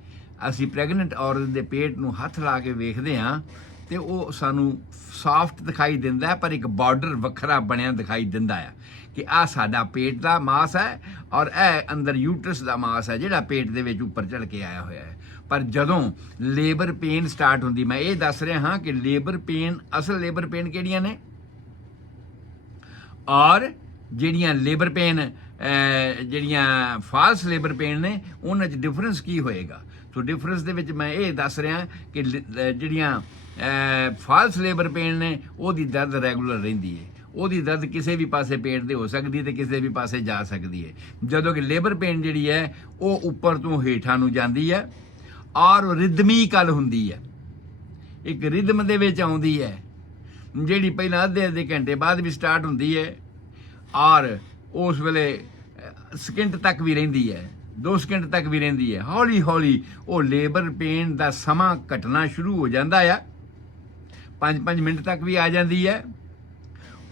ਅਸੀਂ ਪ੍ਰੈਗਨੈਂਟ ਔਰਤ ਦੇ ਪੇਟ ਨੂੰ ਹੱਥ ਲਾ ਕੇ ਵੇਖਦੇ ਹਾਂ ਤੇ ਉਹ ਸਾਨੂੰ ਸਾਫਟ ਦਿਖਾਈ ਦਿੰਦਾ ਹੈ, ਪਰ ਇੱਕ ਬਾਰਡਰ ਵੱਖਰਾ ਬਣਿਆ ਦਿਖਾਈ ਦਿੰਦਾ ਹੈ ਕਿ ਆਹ ਸਾਡਾ ਪੇਟ ਦਾ ਮਾਸ ਹੈ ਔਰ ਇਹ ਅੰਦਰ ਯੂਟਰਸ ਦਾ ਮਾਸ ਹੈ ਜਿਹੜਾ ਪੇਟ ਦੇ ਵਿੱਚ ਉੱਪਰ ਚੜ ਕੇ ਆਇਆ ਹੋਇਆ ਹੈ। ਪਰ ਜਦੋਂ ਲੇਬਰ ਪੇਨ ਸਟਾਰਟ ਹੁੰਦੀ, ਮੈਂ ਇਹ ਦੱਸ ਰਿਹਾ ਹਾਂ ਕਿ ਲੇਬਰ ਪੇਨ, ਅਸਲ ਲੇਬਰ ਪੇਨ ਕਿਹੜੀਆਂ ਨੇ ਔਰ ਜਿਹੜੀਆਂ ਲੇਬਰ ਪੇਨ ਜਿਹੜੀਆਂ ਫਾਲਸ ਲੇਬਰ ਪੇਨ ਨੇ, ਉਹਨਾਂ 'ਚ ਡਿਫਰੈਂਸ ਕੀ ਹੋਏਗਾ। ਸੋ ਡਿਫਰੈਂਸ ਦੇ ਵਿੱਚ ਮੈਂ ਇਹ ਦੱਸ ਰਿਹਾ ਕਿ ਜਿਹੜੀਆਂ ਫਾਲਸ ਲੇਬਰ ਪੇਨ ਨੇ ਉਹਦੀ ਦਰਦ ਰੈਗੂਲਰ ਰਹਿੰਦੀ ਹੈ, ਉਹਦੀ ਦਰਦ ਕਿਸੇ ਵੀ ਪਾਸੇ ਪੇਟ ਦੇ ਹੋ ਸਕਦੀ ਹੈ ਤੇ ਕਿਸੇ ਵੀ ਪਾਸੇ ਜਾ ਸਕਦੀ ਹੈ, ਜਦੋਂ ਕਿ ਲੇਬਰ ਪੇਨ ਜਿਹੜੀ ਹੈ ਉਹ ਉੱਪਰ ਤੋਂ ਹੇਠਾਂ ਨੂੰ ਜਾਂਦੀ ਹੈ ਔਰ ਰਿਦਮੀਕਲ ਹੁੰਦੀ ਹੈ, ਇੱਕ ਰਿਦਮ ਦੇ ਵਿੱਚ ਆਉਂਦੀ ਹੈ, ਜਿਹੜੀ ਪਹਿਲਾਂ ਅੱਧੇ ਘੰਟੇ ਬਾਅਦ ਵੀ ਸਟਾਰਟ ਹੁੰਦੀ ਹੈ ਔਰ ਉਸ ਵੇਲੇ ਸਕਿੰਟ ਤੱਕ ਵੀ ਰਹਿੰਦੀ ਹੈ, 2 ਸਕਿੰਟ ਤੱਕ ਵੀ ਰਹਿੰਦੀ ਹੈ। ਹੌਲੀ ਹੌਲੀ ਉਹ ਲੇਬਰ ਪੇਨ ਦਾ ਸਮਾਂ ਘਟਣਾ ਸ਼ੁਰੂ ਹੋ ਜਾਂਦਾ ਆ, 5-5 ਮਿੰਟ ਤੱਕ ਵੀ ਆ ਜਾਂਦੀ ਹੈ,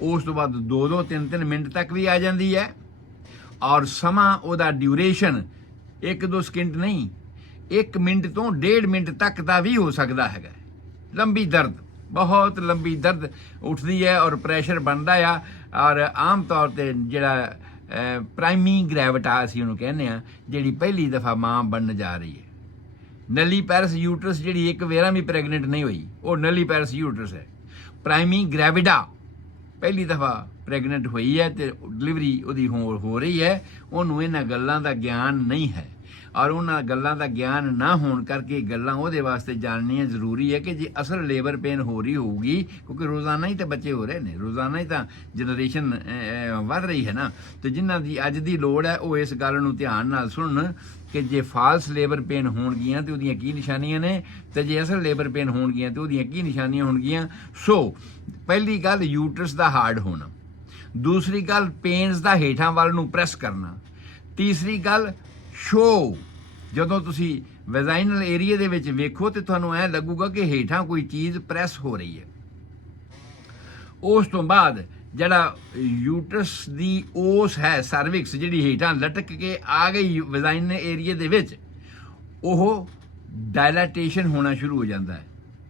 ਉਸ ਤੋਂ ਬਾਅਦ 2-2, 3-3 ਮਿੰਟ ਤੱਕ ਵੀ ਆ ਜਾਂਦੀ ਹੈ ਔਰ ਸਮਾਂ ਉਹਦਾ ਡਿਊਰੇਸ਼ਨ 1-2 ਸਕਿੰਟ ਨਹੀਂ, 1 ਮਿੰਟ ਤੋਂ 1.5 ਮਿੰਟ ਤੱਕ ਦਾ ਵੀ ਹੋ ਸਕਦਾ ਹੈਗਾ। ਲੰਬੀ ਦਰਦ, ਬਹੁਤ ਲੰਬੀ ਦਰਦ ਉੱਠਦੀ ਹੈ ਔਰ ਪ੍ਰੈਸ਼ਰ ਬਣਦਾ ਆ ਔਰ ਆਮ ਤੌਰ ਤੇ ਜਿਹੜਾ ਪ੍ਰਾਇਮੀ ਗ੍ਰੈਵਿਟਾ ਅਸੀਂ ਉਹਨੂੰ ਕਹਿੰਦੇ ਆ, ਜਿਹੜੀ ਪਹਿਲੀ ਦਫਾ ਮਾਂ ਬਣਨ ਜਾ ਰਹੀ ਹੈ, ਨਲੀ ਪੈਰਸ ਯੂਟਰਸ ਜਿਹੜੀ ਇੱਕ ਵੇਰਾ ਵੀ ਪ੍ਰੈਗਨੈਂਟ ਨਹੀਂ ਹੋਈ, ਉਹ ਨਲੀ ਪੈਰਸ ਯੂਟਰਸ ਹੈ। ਪ੍ਰਾਇਮੀ ਗ੍ਰੈਵਿਡਾ ਪਹਿਲੀ ਦਫਾ ਪ੍ਰੈਗਨੈਂਟ ਹੋਈ ਹੈ ਤੇ ਡਿਲੀਵਰੀ ਉਹਦੀ ਹੋ ਰਹੀ ਹੈ, ਉਹਨੂੰ ਇਹਨਾਂ ਗੱਲਾਂ ਦਾ ਗਿਆਨ ਨਹੀਂ ਹੈ ਔਰ ਉਹਨਾਂ ਗੱਲਾਂ ਦਾ ਗਿਆਨ ਨਾ ਹੋਣ ਕਰਕੇ ਗੱਲਾਂ ਉਹਦੇ ਵਾਸਤੇ ਜਾਣਨੀਆਂ ਜ਼ਰੂਰੀ ਹੈ ਕਿ ਜੇ ਅਸਲ ਲੇਬਰ ਪੇਨ ਹੋ ਰਹੀ ਹੋਊਗੀ, ਕਿਉਂਕਿ ਰੋਜ਼ਾਨਾ ਹੀ ਤਾਂ ਬੱਚੇ ਹੋ ਰਹੇ ਨੇ, ਰੋਜ਼ਾਨਾ ਹੀ ਤਾਂ ਜਨਰੇਸ਼ਨ ਵੱਧ ਰਹੀ ਹੈ ਨਾ, ਤੇ ਜਿਨ੍ਹਾਂ ਦੀ ਅੱਜ ਦੀ ਲੋੜ ਹੈ ਉਹ ਇਸ ਗੱਲ ਨੂੰ ਧਿਆਨ ਨਾਲ ਸੁਣਨ ਕਿ ਜੇ ਫਾਲਸ ਲੇਬਰ ਪੇਨ ਹੋਣਗੀਆਂ ਤੇ ਉਹਦੀਆਂ ਕੀ ਨਿਸ਼ਾਨੀਆਂ ਨੇ, ਤੇ ਜੇ ਅਸਲ ਲੇਬਰ ਪੇਨ ਹੋਣਗੀਆਂ ਤੇ ਉਹਦੀਆਂ ਕੀ ਨਿਸ਼ਾਨੀਆਂ ਹੋਣਗੀਆਂ। ਸੋ ਪਹਿਲੀ ਗੱਲ ਯੂਟਰਸ ਦਾ ਹਾਰਡ ਹੋਣਾ, ਦੂਸਰੀ ਗੱਲ ਪੇਨਸ ਦਾ ਹੇਠਾਂ ਵੱਲ ਨੂੰ ਪ੍ਰੈਸ ਕਰਨਾ, ਤੀਸਰੀ ਗੱਲ ਸ਼ੋ, ਜਦੋਂ ਤੁਸੀਂ ਵੈਜਾਈਨਲ ਏਰੀਆ ਦੇ ਵਿੱਚ ਵੇਖੋ ਤੇ ਤੁਹਾਨੂੰ ਐ ਲੱਗੂਗਾ ਕਿ ਹੇਠਾਂ ਕੋਈ ਚੀਜ਼ ਪ੍ਰੈਸ ਹੋ ਰਹੀ ਹੈ। ਉਸ ਤੋਂ ਬਾਅਦ ਜਿਹੜਾ ਯੂਟਰਸ ਦੀ ਓਸ ਹੈ, ਸਰਵਿਕਸ ਜਿਹੜੀ ਹੇਠਾਂ ਲਟਕ ਕੇ ਆ ਗਈ ਵੈਜਾਈਨਲ ਏਰੀਆ ਦੇ ਵਿੱਚ, ਉਹ ਡਾਇਲਾਟੇਸ਼ਨ ਹੋਣਾ ਸ਼ੁਰੂ ਹੋ ਜਾਂਦਾ ਹੈ।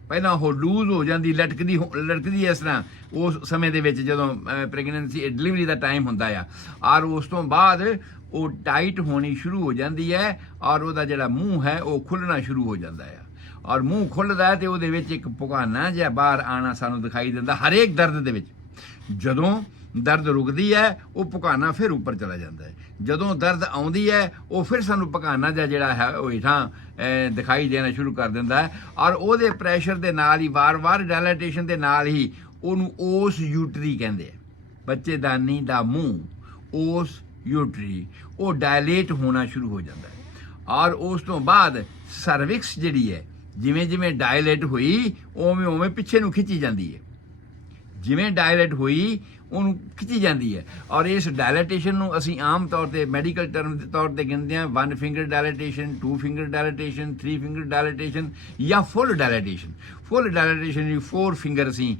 ਪਹਿਲਾਂ ਉਹ ਲੂਜ਼ ਹੋ ਜਾਂਦੀ, ਲਟਕਦੀ ਇਸ ਤਰ੍ਹਾਂ ਉਸ ਸਮੇਂ ਦੇ ਵਿੱਚ ਜਦੋਂ ਪ੍ਰੈਗਨੈਂਸੀ ਡਿਲੀਵਰੀ ਦਾ ਟਾਈਮ ਹੁੰਦਾ ਆ, ਔਰ ਉਸ ਤੋਂ ਬਾਅਦ ਉਹ ਟਾਈਟ ਹੋਣੀ ਸ਼ੁਰੂ ਹੋ ਜਾਂਦੀ ਹੈ ਔਰ ਉਹਦਾ ਜਿਹੜਾ ਮੂੰਹ ਹੈ ਉਹ ਖੁੱਲਣਾ ਸ਼ੁਰੂ ਹੋ ਜਾਂਦਾ ਹੈ ਔਰ ਮੂੰਹ ਖੁੱਲਦਾ ਹੈ ਤੇ ਉਹਦੇ ਵਿੱਚ ਇੱਕ ਪੁਕਾਨਾ ਜਿਹਾ ਬਾਹਰ ਆਣਾ ਸਾਨੂੰ ਦਿਖਾਈ ਦਿੰਦਾ ਹਰੇਕ ਦਰਦ ਦੇ ਵਿੱਚ। ਜਦੋਂ ਦਰਦ ਰੁਕਦੀ ਹੈ ਉਹ ਪੁਕਾਨਾ ਫਿਰ ਉੱਪਰ ਚਲਾ ਜਾਂਦਾ ਹੈ, ਜਦੋਂ ਦਰਦ ਆਉਂਦੀ ਹੈ ਉਹ ਫਿਰ ਸਾਨੂੰ ਪੁਕਾਨਾ ਜਿਹਾ ਜਿਹੜਾ ਹੈ ਉਹ ਹੇਠਾਂ ਦਿਖਾਈ ਦੇਣਾ ਸ਼ੁਰੂ ਕਰ ਦਿੰਦਾ ਹੈ ਔਰ ਉਹਦੇ ਪ੍ਰੈਸ਼ਰ ਦੇ ਨਾਲ ਹੀ ਵਾਰ-ਵਾਰ ਡਾਇਲਾਟੇਸ਼ਨ ਦੇ ਨਾਲ ਹੀ ਉਹਨੂੰ ਓਸ ਯੂਟਰੀ ਕਹਿੰਦੇ ਆ, ਬੱਚੇਦਾਨੀ ਦਾ ਮੂੰਹ, ਓਸ ਯੂਟਰੀ, ਉਹ ਡਾਇਲੇਟ ਹੋਣਾ ਸ਼ੁਰੂ ਹੋ ਜਾਂਦਾ ਹੈ ਔਰ ਉਸ ਤੋਂ ਬਾਅਦ ਸਰਵਿਕਸ ਜਿਹੜੀ ਹੈ ਜਿਵੇਂ ਜਿਵੇਂ ਡਾਇਲੇਟ ਹੋਈ ਉਵੇਂ ਉਵੇਂ ਪਿੱਛੇ ਨੂੰ ਖਿੱਚੀ ਜਾਂਦੀ ਹੈ, ਜਿਵੇਂ ਡਾਇਲੇਟ ਹੋਈ ਉਹਨੂੰ ਖਿੱਚੀ ਜਾਂਦੀ ਹੈ ਔਰ ਇਸ ਡਾਇਲੇਟੇਸ਼ਨ ਨੂੰ ਅਸੀਂ ਆਮ ਤੌਰ ਤੇ ਮੈਡੀਕਲ ਟਰਮ ਦੇ ਤੌਰ ਤੇ ਕਹਿੰਦੇ ਹਾਂ 1 ਫਿੰਗਰ ਡਾਇਲੇਟੇਸ਼ਨ, 2 ਫਿੰਗਰ ਡਾਇਲੇਟੇਸ਼ਨ, 3 ਫਿੰਗਰ ਡਾਇਲੇਟੇਸ਼ਨ ਜਾਂ ਫੁੱਲ ਡਾਇਲੇਟੇਸ਼ਨ। ਫੁੱਲ ਡਾਇਲੇਟੇਸ਼ਨ ਦੀ 4 ਫਿੰਗਰ ਅਸੀਂ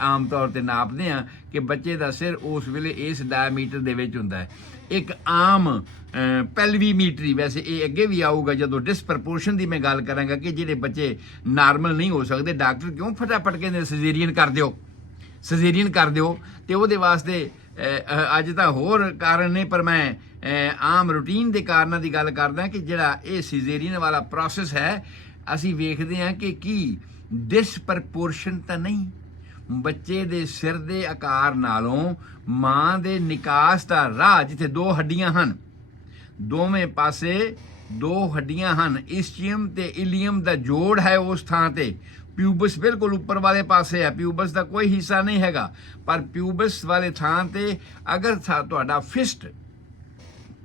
ਆਮ ਤੌਰ ਤੇ ਨਾਪਦੇ ਹਾਂ ਕਿ ਬੱਚੇ ਦਾ ਸਿਰ ਉਸ ਵੇਲੇ ਇਸ ਡਾਇਮੀਟਰ ਦੇ ਵਿੱਚ ਹੁੰਦਾ ਹੈ। ਇੱਕ ਆਮ ਪੈਲਵੀਮੀਟਰੀ, ਵੈਸੇ ਇਹ ਅੱਗੇ ਵੀ ਆਊਗਾ ਜਦੋਂ ਡਿਸਪ੍ਰਪੋਰਸ਼ਨ ਦੀ ਮੈਂ ਗੱਲ ਕਰਾਂਗਾ ਕਿ ਜਿਹੜੇ ਬੱਚੇ ਨਾਰਮਲ ਨਹੀਂ ਹੋ ਸਕਦੇ, ਡਾਕਟਰ ਕਿਉਂ ਫਟਾਫਟ ਕਹਿੰਦੇ ਸਜੇਰੀਅਨ ਕਰ ਦਿਓ, ਸਜੇਰੀਅਨ ਕਰ ਦਿਓ, ਤੇ ਉਹਦੇ ਵਾਸਤੇ ਅੱਜ ਤਾਂ ਹੋਰ ਕਾਰਨ ਨੇ, ਪਰ ਮੈਂ ਆਮ ਰੂਟੀਨ ਦੇ ਕਾਰਨਾਂ ਦੀ ਗੱਲ ਕਰਦਾ ਕਿ ਜਿਹੜਾ ਇਹ ਸਜੇਰੀਅਨ ਵਾਲਾ ਪ੍ਰੋਸੈਸ ਹੈ ਅਸੀਂ ਵੇਖਦੇ ਹਾਂ ਕਿ ਕੀ ਡਿਸਪ੍ਰਪੋਰਸ਼ਨ ਤਾਂ ਨਹੀਂ, ਬੱਚੇ ਦੇ ਸਿਰ ਦੇ ਆਕਾਰ ਨਾਲੋਂ ਮਾਂ ਦੇ ਨਿਕਾਸ ਦਾ ਰਾਹ, ਜਿੱਥੇ 2 ਹੱਡੀਆਂ ਹਨ, ਦੋਵੇਂ ਪਾਸੇ ਦੋ ਹੱਡੀਆਂ ਹਨ, ਇਸਚੀਅਮ ਤੇ ਇਲੀਅਮ ਦਾ ਜੋੜ ਹੈ ਉਸ ਥਾਂ ਤੇ। ਪਿਊਬਸ ਬਿਲਕੁਲ ਉੱਪਰ ਵਾਲੇ ਪਾਸੇ ਹੈ, ਪਿਊਬਸ ਦਾ ਕੋਈ ਹਿੱਸਾ ਨਹੀਂ ਹੈਗਾ, ਪਰ ਪਿਊਬਸ ਵਾਲੇ ਥਾਂ ਤੇ ਅਗਰ ਤੁਹਾਡਾ ਫਿਸਟ,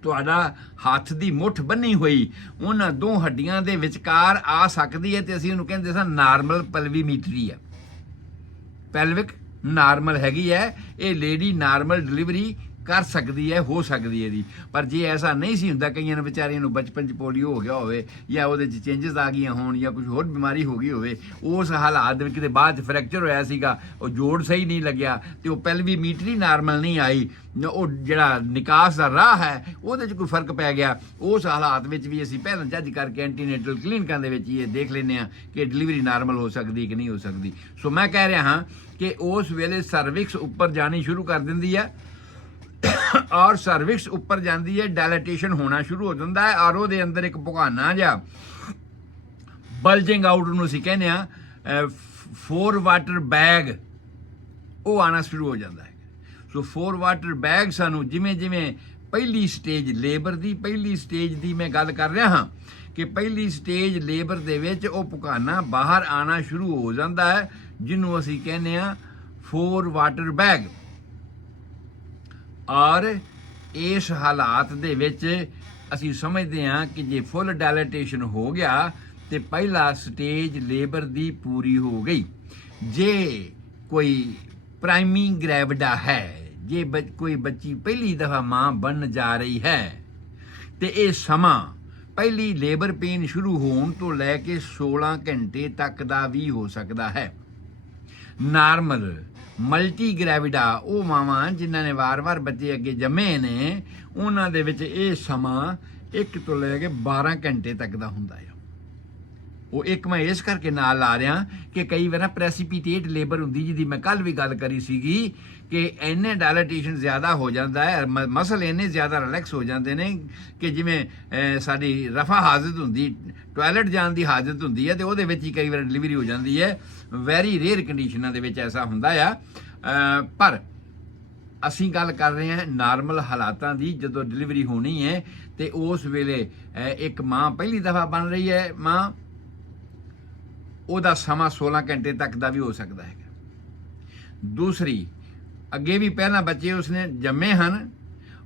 ਤੁਹਾਡਾ ਹੱਥ ਦੀ ਮੁੱਠ ਬੰਨੀ ਹੋਈ ਉਹਨਾਂ ਦੋ ਹੱਡੀਆਂ ਦੇ ਵਿਚਕਾਰ ਆ ਸਕਦੀ ਹੈ, ਤੇ ਅਸੀਂ ਉਹਨੂੰ ਕਹਿੰਦੇ ਸਾਂ ਨਾਰਮਲ ਪਲਵੀਮੀਟਰੀ ਹੈ। ਪੈਲਵਿਕ ਨਾਰਮਲ ਹੈਗੀ ਹੈ, ਇਹ ਲੇਡੀ ਨਾਰਮਲ ਡਿਲੀਵਰੀ ਕਰ ਸਕਦੀ ਹੈ, ਹੋ ਸਕਦੀ ਹੈ ਜੀ। ਪਰ ਜੇ ਐਸਾ ਨਹੀਂ ਸੀ ਹੁੰਦਾ, ਕਈਆਂ ਨੂੰ ਵਿਚਾਰੀਆਂ ਨੂੰ ਬਚਪਨ 'ਚ ਪੋਲੀਓ ਹੋ ਗਿਆ ਹੋਵੇ ਜਾਂ ਉਹਦੇ 'ਚ ਚੇਂਜਸ ਆ ਗਈਆਂ ਹੋਣ ਜਾਂ ਕੁਝ ਹੋਰ ਬਿਮਾਰੀ ਹੋ ਗਈ ਹੋਵੇ, ਉਸ ਹਾਲਾਤ ਦੇ ਵਿੱਚ ਕਿਤੇ ਬਾਅਦ 'ਚ ਫ੍ਰੈਕਚਰ ਹੋਇਆ ਸੀਗਾ, ਉਹ ਜੋੜ ਸਹੀ ਨਹੀਂ ਲੱਗਿਆ ਤੇ ਉਹ ਪੈਲਵੀਮੀਟਰੀ ਨਾਰਮਲ ਨਹੀਂ ਆਈ, ਉਹ ਜਿਹੜਾ ਨਿਕਾਸ ਦਾ ਰਾਹ ਹੈ ਉਹਦੇ 'ਚ ਕੋਈ ਫਰਕ ਪੈ ਗਿਆ, ਉਸ ਹਾਲਾਤ ਵਿੱਚ ਵੀ ਅਸੀਂ ਪਹਿਲਾਂ ਜੱਜ ਕਰਕੇ ਐਂਟੀਨੇਟਲ ਕਲੀਨਿਕਾਂ ਦੇ ਵਿੱਚ ਇਹ ਦੇਖ ਲੈਂਦੇ ਹਾਂ ਕਿ ਡਿਲੀਵਰੀ ਨਾਰਮਲ ਹੋ ਸਕਦੀ ਕਿ ਨਹੀਂ ਹੋ ਸਕਦੀ। ਸੋ ਮੈਂ ਕਹਿ ਰਿਹਾ ਹਾਂ ਕਿ ਉਸ ਵੇਲੇ ਸਰਵਿਕਸ ਉੱਪਰ ਜਾਣੀ ਸ਼ੁਰੂ ਕਰ ਦਿੰਦੀ ਹੈ, ਔਰ ਸਰਵਿਕਸ ਉੱਪਰ ਜਾਂਦੀ ਹੈ, ਡਾਇਲੇਟੇਸ਼ਨ ਹੋਣਾ ਸ਼ੁਰੂ ਹੋ ਜਾਂਦਾ ਹੈ, ਔਰ ਉਹਦੇ ਅੰਦਰ ਇੱਕ ਭੁਗਾਨਾ ਜਾਂ ਬਲਜਿੰਗ ਆਊਟ ਨੂੰ ਅਸੀਂ ਕਹਿੰਦੇ ਆ 4 ਵਾਟਰ ਬੈਗ, ਉਹ ਆਣਾ ਸ਼ੁਰੂ ਹੋ ਜਾਂਦਾ ਹੈ। ਸੋ 4 ਵਾਟਰ ਬੈਗ ਸਾਨੂੰ ਜਿਵੇਂ ਜਿਵੇਂ ਪਹਿਲੀ ਸਟੇਜ ਲੇਬਰ ਦੀ, ਪਹਿਲੀ ਸਟੇਜ ਦੀ ਮੈਂ ਗੱਲ ਕਰ ਰਿਹਾ ਹਾਂ ਕਿ ਪਹਿਲੀ ਸਟੇਜ ਲੇਬਰ ਦੇ ਵਿੱਚ ਉਹ ਭੁਗਾਨਾ ਬਾਹਰ ਆਣਾ ਸ਼ੁਰੂ ਹੋ ਜਾਂਦਾ ਹੈ, ਜਿਹਨੂੰ ਅਸੀਂ ਕਹਿੰਦੇ ਆ 4 ਵਾਟਰ ਬੈਗ। ਔਰ ਇਸ ਹਾਲਾਤ ਦੇ ਵਿੱਚ ਅਸੀਂ ਸਮਝਦੇ ਹਾਂ ਕਿ ਜੇ ਫੁੱਲ ਡਾਇਲੇਟੇਸ਼ਨ ਹੋ ਗਿਆ ਤੇ ਪਹਿਲਾ ਸਟੇਜ ਲੇਬਰ ਦੀ ਪੂਰੀ ਹੋ ਗਈ। ਜੇ ਕੋਈ ਪ੍ਰਾਇਮੀ ਗ੍ਰੈਵਿਡਾ ਹੈ, ਜੇ ਕੋਈ ਬੱਚੀ ਪਹਿਲੀ ਦਫਾ ਮਾਂ ਬਣਨ ਜਾ ਰਹੀ ਹੈ ਤੇ ਇਹ ਸਮਾਂ ਪਹਿਲੀ ਲੇਬਰ ਪੇਨ ਸ਼ੁਰੂ ਹੋਣ ਤੋਂ ਲੈ ਕੇ 16 ਘੰਟੇ ਤੱਕ ਦਾ ਵੀ ਹੋ ਸਕਦਾ ਹੈ। ਨਾਰਮਲ ਮਲਟੀ ਗ੍ਰੈਵਿਡਾ, ਉਹ ਮਾਵਾਂ ਜਿਨ੍ਹਾਂ ਨੇ ਵਾਰ-ਵਾਰ ਬੱਚੇ ਅੱਗੇ ਜੰਮੇ ਨੇ, ਉਹਨਾਂ ਦੇ ਵਿੱਚ ਇਹ ਸਮਾਂ 1 ਤੋਂ ਲੈ ਕੇ 12 ਘੰਟੇ ਤੱਕ ਦਾ ਹੁੰਦਾ ਹੈ। ਉਹ ਇੱਕ ਮੈਂ ਇਸ ਕਰਕੇ ਨਾਲ ਲਾ ਰਿਹਾ ਕਿ ਕਈ ਵਾਰ ਪ੍ਰੈਸੀਪੀਟੇਟ ਲੇਬਰ ਹੁੰਦੀ, ਜਿਹਦੀ ਮੈਂ ਕੱਲ ਵੀ ਗੱਲ ਕਰੀ ਸੀਗੀ ਕਿ ਇੰਨੇ ਡਾਇਲੇਟੇਸ਼ਨ ਜ਼ਿਆਦਾ ਹੋ ਜਾਂਦਾ ਹੈ, ਮਸਲ ਇੰਨੇ ਜ਼ਿਆਦਾ ਰਿਲੈਕਸ ਹੋ ਜਾਂਦੇ ਨੇ ਕਿ ਜਿਵੇਂ ਸਾਡੀ ਰਫਾ ਹਾਜ਼ਤ ਹੁੰਦੀ, ਟਾਇਲਟ ਜਾਣ ਦੀ ਹਾਜ਼ਤ ਹੁੰਦੀ ਹੈ, ਤੇ ਉਹਦੇ ਵਿੱਚ ਹੀ ਕਈ ਵਾਰ ਡਿਲੀਵਰੀ ਹੋ ਜਾਂਦੀ ਹੈ। ਵੈਰੀ ਰੇਅਰ ਕੰਡੀਸ਼ਨਾਂ ਦੇ ਵਿੱਚ ਐਸਾ ਹੁੰਦਾ ਆ, ਪਰ ਅਸੀਂ ਗੱਲ ਕਰ ਰਹੇ ਹਾਂ ਨਾਰਮਲ ਹਾਲਾਤਾਂ ਦੀ। ਜਦੋਂ ਡਿਲੀਵਰੀ ਹੋਣੀ ਹੈ ਤੇ ਉਸ ਵੇਲੇ ਇੱਕ ਮਾਂ ਪਹਿਲੀ ਦਫਾ ਬਣ ਰਹੀ ਹੈ ਮਾਂ, ਉਹਦਾ ਸਮਾਂ 16 ਘੰਟੇ ਤੱਕ ਦਾ ਵੀ ਹੋ ਸਕਦਾ ਹੈ। ਦੂਸਰੀ, ਅੱਗੇ ਵੀ ਪਹਿਲਾਂ ਬੱਚੇ ਉਸਨੇ ਜੰਮੇ ਹਨ,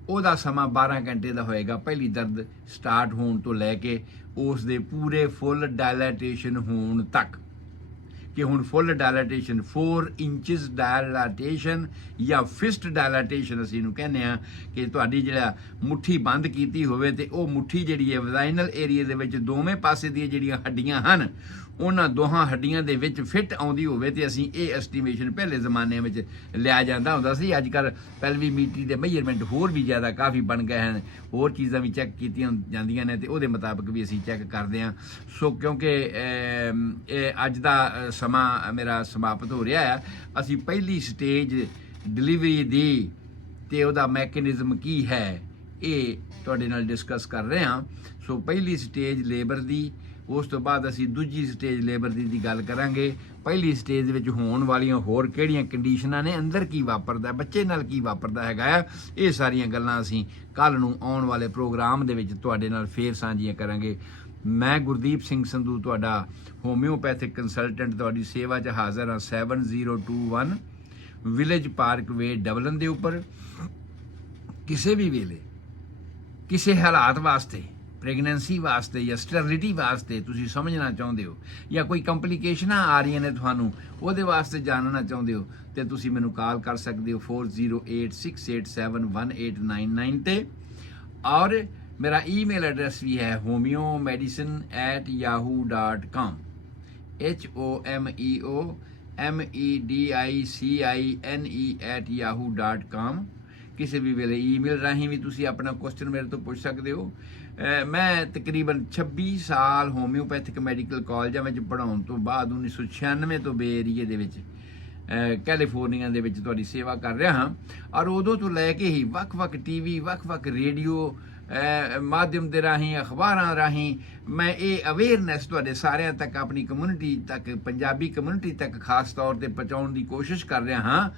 ਉਹਦਾ ਸਮਾਂ 12 ਘੰਟੇ ਦਾ ਹੋਏਗਾ, ਪਹਿਲੀ ਦਰਦ ਸਟਾਰਟ ਹੋਣ ਤੋਂ ਲੈ ਕੇ ਉਸ ਦੇ ਪੂਰੇ ਫੁੱਲ ਡਾਇਲੇਟੇਸ਼ਨ ਹੋਣ ਤੱਕ। ਕਿ ਹੁਣ ਫੁੱਲ ਡਾਇਲੇਟੇਸ਼ਨ 4 ਇੰਚਸ ਡਾਇਲੇਟੇਸ਼ਨ ਜਾਂ ਫਿਸਟ ਡਾਇਲੇਟੇਸ਼ਨ ਅਸੀਂ ਇਹਨੂੰ ਕਹਿੰਦੇ ਆ, ਕਿ ਤੁਹਾਡੀ ਜਿਹੜਾ ਮੁੱਠੀ ਬੰਦ ਕੀਤੀ ਹੋਵੇ ਤੇ ਉਹ ਮੁੱਠੀ ਜਿਹੜੀ ਹੈ ਵਜਾਈਨਲ ਏਰੀਆ ਦੇ ਵਿੱਚ ਦੋਵੇਂ ਪਾਸੇ ਦੀਆਂ ਜਿਹੜੀਆਂ ਹੱਡੀਆਂ ਹਨ ਉਹਨਾਂ ਦੋਹਾਂ ਹੱਡੀਆਂ ਦੇ ਵਿੱਚ ਫਿੱਟ ਆਉਂਦੀ ਹੋਵੇ, ਤੇ ਅਸੀਂ ਇਹ ਐਸਟੀਮੇਸ਼ਨ ਪਹਿਲੇ ਜ਼ਮਾਨੇ ਵਿੱਚ ਲਿਆ ਜਾਂਦਾ ਹੁੰਦਾ ਸੀ। ਅੱਜ ਕੱਲ੍ਹ ਪੈਲਵੀਮੀਟਰੀ ਦੇ ਮੇਜਰਮੈਂਟ ਹੋਰ ਵੀ ਜ਼ਿਆਦਾ ਕਾਫੀ ਬਣ ਗਏ ਹਨ, ਹੋਰ ਚੀਜ਼ਾਂ ਵੀ ਚੈੱਕ ਕੀਤੀਆਂ ਜਾਂਦੀਆਂ ਨੇ ਤੇ ਉਹਦੇ ਮੁਤਾਬਕ ਵੀ ਅਸੀਂ ਚੈੱਕ ਕਰਦੇ ਹਾਂ। ਸੋ ਕਿਉਂਕਿ ਇਹ ਅੱਜ ਦਾ ਸਮਾਂ ਮੇਰਾ ਸਮਾਪਤ ਹੋ ਰਿਹਾ ਹੈ, ਅਸੀਂ ਪਹਿਲੀ ਸਟੇਜ ਡਿਲੀਵਰੀ ਦੀ ਤੇ ਉਹਦਾ ਮੈਕੈਨਿਜ਼ਮ ਕੀ ਹੈ ਇਹ ਤੁਹਾਡੇ ਨਾਲ ਡਿਸਕਸ ਕਰ ਰਹੇ ਹਾਂ। ਸੋ ਪਹਿਲੀ ਸਟੇਜ ਲੇਬਰ ਦੀ, ਉਸ ਤੋਂ ਬਾਅਦ ਅਸੀਂ ਦੂਜੀ ਸਟੇਜ ਲੇਬਰ ਦੀ ਗੱਲ ਕਰਾਂਗੇ। ਪਹਿਲੀ ਸਟੇਜ ਵਿੱਚ ਹੋਣ ਵਾਲੀਆਂ ਹੋਰ ਕਿਹੜੀਆਂ ਕੰਡੀਸ਼ਨਾਂ ਨੇ, ਅੰਦਰ ਕੀ ਵਾਪਰਦਾ, ਬੱਚੇ ਨਾਲ ਕੀ ਵਾਪਰਦਾ ਹੈਗਾ ਆ, ਇਹ ਸਾਰੀਆਂ ਗੱਲਾਂ ਅਸੀਂ ਕੱਲ੍ਹ ਨੂੰ ਆਉਣ ਵਾਲੇ ਪ੍ਰੋਗਰਾਮ ਦੇ ਵਿੱਚ ਤੁਹਾਡੇ ਨਾਲ ਫੇਰ ਸਾਂਝੀਆਂ ਕਰਾਂਗੇ। ਮੈਂ ਗੁਰਦੀਪ ਸਿੰਘ ਸੰਧੂ, ਤੁਹਾਡਾ ਹੋਮਿਓਪੈਥਿਕ ਕੰਸਲਟੈਂਟ, ਤੁਹਾਡੀ ਸੇਵਾ 'ਚ ਹਾਜ਼ਰ ਹਾਂ। 7021 ਵਿਲੇਜ ਪਾਰਕ ਵੇ, ਡਬਲਨ ਦੇ ਉੱਪਰ। ਕਿਸੇ ਵੀ ਵੇਲੇ ਕਿਸੇ ਹਾਲਾਤ ਵਾਸਤੇ, ਪ੍ਰੈਗਨੈਂਸੀ ਵਾਸਤੇ ਜਾਂ ਸਟੈਰਿਲਿਟੀ ਵਾਸਤੇ ਤੁਸੀਂ ਸਮਝਣਾ ਚਾਹੁੰਦੇ ਹੋ, ਜਾਂ ਕੋਈ ਕੰਪਲੀਕੇਸ਼ਨਾਂ ਆ ਰਹੀਆਂ ਨੇ ਤੁਹਾਨੂੰ, ਉਹਦੇ ਵਾਸਤੇ ਜਾਣਨਾ ਚਾਹੁੰਦੇ ਹੋ, ਤੇ ਤੁਸੀਂ ਮੈਨੂੰ ਕਾਲ ਕਰ ਸਕਦੇ ਹੋ 4086871899 ਤੇ। ਔਰ ਮੇਰਾ ਈਮੇਲ ਐਡਰੈਸ ਵੀ ਹੈ homeomedicine@yahoo.com, HOMEOMEDICINE@yahoo.com। ਕਿਸੇ ਵੀ ਵੇਲੇ ਈਮੇਲ ਰਾਹੀਂ ਵੀ ਤੁਸੀਂ ਆਪਣਾ ਕੁਐਸਚਨ ਮੇਰੇ ਤੋਂ ਪੁੱਛ ਸਕਦੇ ਹੋ। ਮੈਂ ਤਕਰੀਬਨ 26 ਸਾਲ ਹੋਮਿਓਪੈਥਿਕ ਮੈਡੀਕਲ ਕਾਲਜਾਂ ਵਿੱਚ ਪੜ੍ਹਾਉਣ ਤੋਂ ਬਾਅਦ 1996 ਤੋਂ ਬੇ ਏਰੀਏ ਦੇ ਵਿੱਚ ਕੈਲੀਫੋਰਨੀਆ ਦੇ ਵਿੱਚ ਤੁਹਾਡੀ ਸੇਵਾ ਕਰ ਰਿਹਾ ਹਾਂ। ਔਰ ਉਦੋਂ ਤੋਂ ਲੈ ਕੇ ਹੀ ਵੱਖ-ਵੱਖ ਟੀਵੀ, ਵੱਖ-ਵੱਖ ਰੇਡੀਓ ਮਾਧਿਅਮ ਦੇ ਰਾਹੀਂ, ਅਖਬਾਰਾਂ ਰਾਹੀਂ ਮੈਂ ਇਹ ਅਵੇਅਰਨੈਸ ਤੁਹਾਡੇ ਸਾਰਿਆਂ ਤੱਕ, ਆਪਣੀ ਕਮਿਊਨਿਟੀ ਤੱਕ, ਪੰਜਾਬੀ ਕਮਿਊਨਿਟੀ ਤੱਕ ਖਾਸ ਤੌਰ ਤੇ ਪਹੁੰਚਾਉਣ ਦੀ ਕੋਸ਼ਿਸ਼ ਕਰ ਰਿਹਾ ਹਾਂ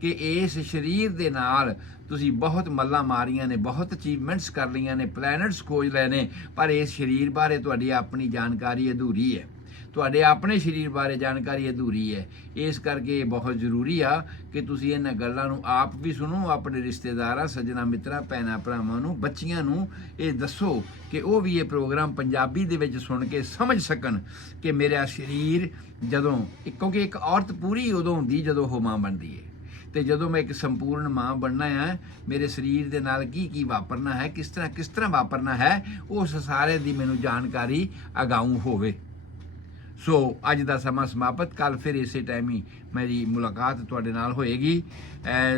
ਕਿ ਇਸ ਸਰੀਰ ਦੇ ਨਾਲ ਤੁਸੀਂ ਬਹੁਤ ਮੱਲਾਂ ਮਾਰੀਆਂ ਨੇ, ਬਹੁਤ ਅਚੀਵਮੈਂਟਸ ਕਰ ਲਈਆਂ ਨੇ, ਪਲੈਨਟਸ ਖੋਜ ਲਏ ਨੇ, ਪਰ ਇਸ ਸਰੀਰ ਬਾਰੇ ਤੁਹਾਡੀ ਆਪਣੀ ਜਾਣਕਾਰੀ ਅਧੂਰੀ ਹੈ, ਤੁਹਾਡੇ ਆਪਣੇ ਸਰੀਰ ਬਾਰੇ ਜਾਣਕਾਰੀ ਅਧੂਰੀ ਹੈ। ਇਸ ਕਰਕੇ ਇਹ ਬਹੁਤ ਜ਼ਰੂਰੀ ਆ ਕਿ ਤੁਸੀਂ ਇਹਨਾਂ ਗੱਲਾਂ ਨੂੰ ਆਪ ਵੀ ਸੁਣੋ, ਆਪਣੇ ਰਿਸ਼ਤੇਦਾਰਾਂ, ਸੱਜਣਾ ਮਿੱਤਰਾਂ, ਭੈਣਾਂ ਭਰਾਵਾਂ ਨੂੰ, ਬੱਚੀਆਂ ਨੂੰ ਇਹ ਦੱਸੋ ਕਿ ਉਹ ਵੀ ਇਹ ਪ੍ਰੋਗਰਾਮ ਪੰਜਾਬੀ ਦੇ ਵਿੱਚ ਸੁਣ ਕੇ ਸਮਝ ਸਕਣ ਕਿ ਮੇਰਾ ਸਰੀਰ ਜਦੋਂ, ਕਿਉਂਕਿ ਇੱਕ ਔਰਤ ਪੂਰੀ ਉਦੋਂ ਹੁੰਦੀ ਜਦੋਂ ਉਹ ਮਾਂ ਬਣਦੀ ਹੈ, ਤੇ ਜਦੋਂ ਮੈਂ ਇੱਕ ਸੰਪੂਰਨ ਮਾਂ ਬਣਨਾ ਹੈ, ਮੇਰੇ ਸਰੀਰ ਦੇ ਨਾਲ ਕੀ ਕੀ ਵਾਪਰਨਾ ਹੈ, ਕਿਸ ਤਰ੍ਹਾਂ ਵਾਪਰਨਾ ਹੈ, ਉਸ ਸਾਰੇ ਦੀ ਮੈਨੂੰ ਜਾਣਕਾਰੀ ਅਗਾਊਂ ਹੋਵੇ। ਸੋ ਅੱਜ ਦਾ ਸਮਾਂ ਸਮਾਪਤ, ਕੱਲ ਫਿਰ ਇਸੇ ਟਾਈਮ ਹੀ ਮੇਰੀ ਮੁਲਾਕਾਤ ਤੁਹਾਡੇ ਨਾਲ ਹੋਏਗੀ।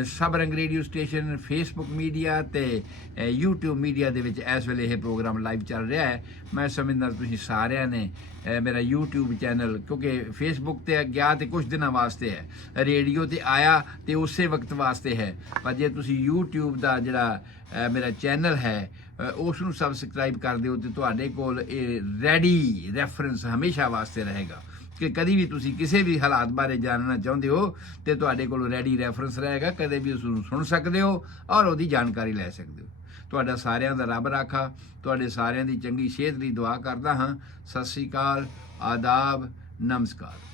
ਸਭ ਰੰਗ ਰੇਡੀਓ ਸਟੇਸ਼ਨ, ਫੇਸਬੁੱਕ ਮੀਡੀਆ ਤੇ YouTube ਮੀਡੀਆ ਦੇ ਵਿੱਚ ਇਸ ਵੇਲੇ ਇਹ ਪ੍ਰੋਗਰਾਮ ਲਾਈਵ ਚੱਲ ਰਿਹਾ ਹੈ। ਮੈਂ ਸਮਝਦਾ ਤੁਸੀਂ ਸਾਰਿਆਂ ਨੇ ਮੇਰਾ YouTube ਚੈਨਲ, ਕਿਉਂਕਿ ਫੇਸਬੁੱਕ ਤੇ ਗਿਆ ਤੇ ਕੁਝ ਦਿਨਾਂ ਵਾਸਤੇ ਹੈ, ਰੇਡੀਓ ਤੇ ਆਇਆ ਤੇ ਉਸੇ ਵਕਤ ਵਾਸਤੇ ਹੈ, ਪਰ ਜੇ ਤੁਸੀਂ YouTube ਦਾ ਜਿਹੜਾ ਮੇਰਾ ਚੈਨਲ ਹੈ ਉਸ ਨੂੰ ਸਬਸਕ੍ਰਾਈਬ ਕਰ ਦਿਓ ਤੇ ਤੁਹਾਡੇ ਕੋਲ ਇਹ ਰੈਡੀ ਰੈਫਰੈਂਸ ਹਮੇਸ਼ਾ ਵਾਸਤੇ ਰਹੇਗਾ ਕਿ ਕਦੀ ਵੀ ਤੁਸੀਂ ਕਿਸੇ ਵੀ ਹਾਲਾਤ ਬਾਰੇ ਜਾਣਨਾ ਚਾਹੁੰਦੇ ਹੋ ਤੇ ਤੁਹਾਡੇ ਕੋਲ ਰੈਡੀ ਰੈਫਰੈਂਸ ਰਹੇਗਾ, ਕਦੇ ਵੀ ਉਸ ਨੂੰ ਸੁਣ ਸਕਦੇ ਹੋ ਔਰ ਉਹਦੀ ਜਾਣਕਾਰੀ ਲੈ ਸਕਦੇ ਹੋ। ਤੁਹਾਡਾ ਸਾਰਿਆਂ ਦਾ ਰੱਬ ਰਾਖਾ, ਤੁਹਾਡੇ ਸਾਰਿਆਂ ਦੀ ਚੰਗੀ ਸਿਹਤ ਲਈ ਦੁਆ ਕਰਦਾ ਹਾਂ। ਸਤਿ ਸ੍ਰੀ ਅਕਾਲ, ਆਦਾਬ, ਨਮਸਕਾਰ।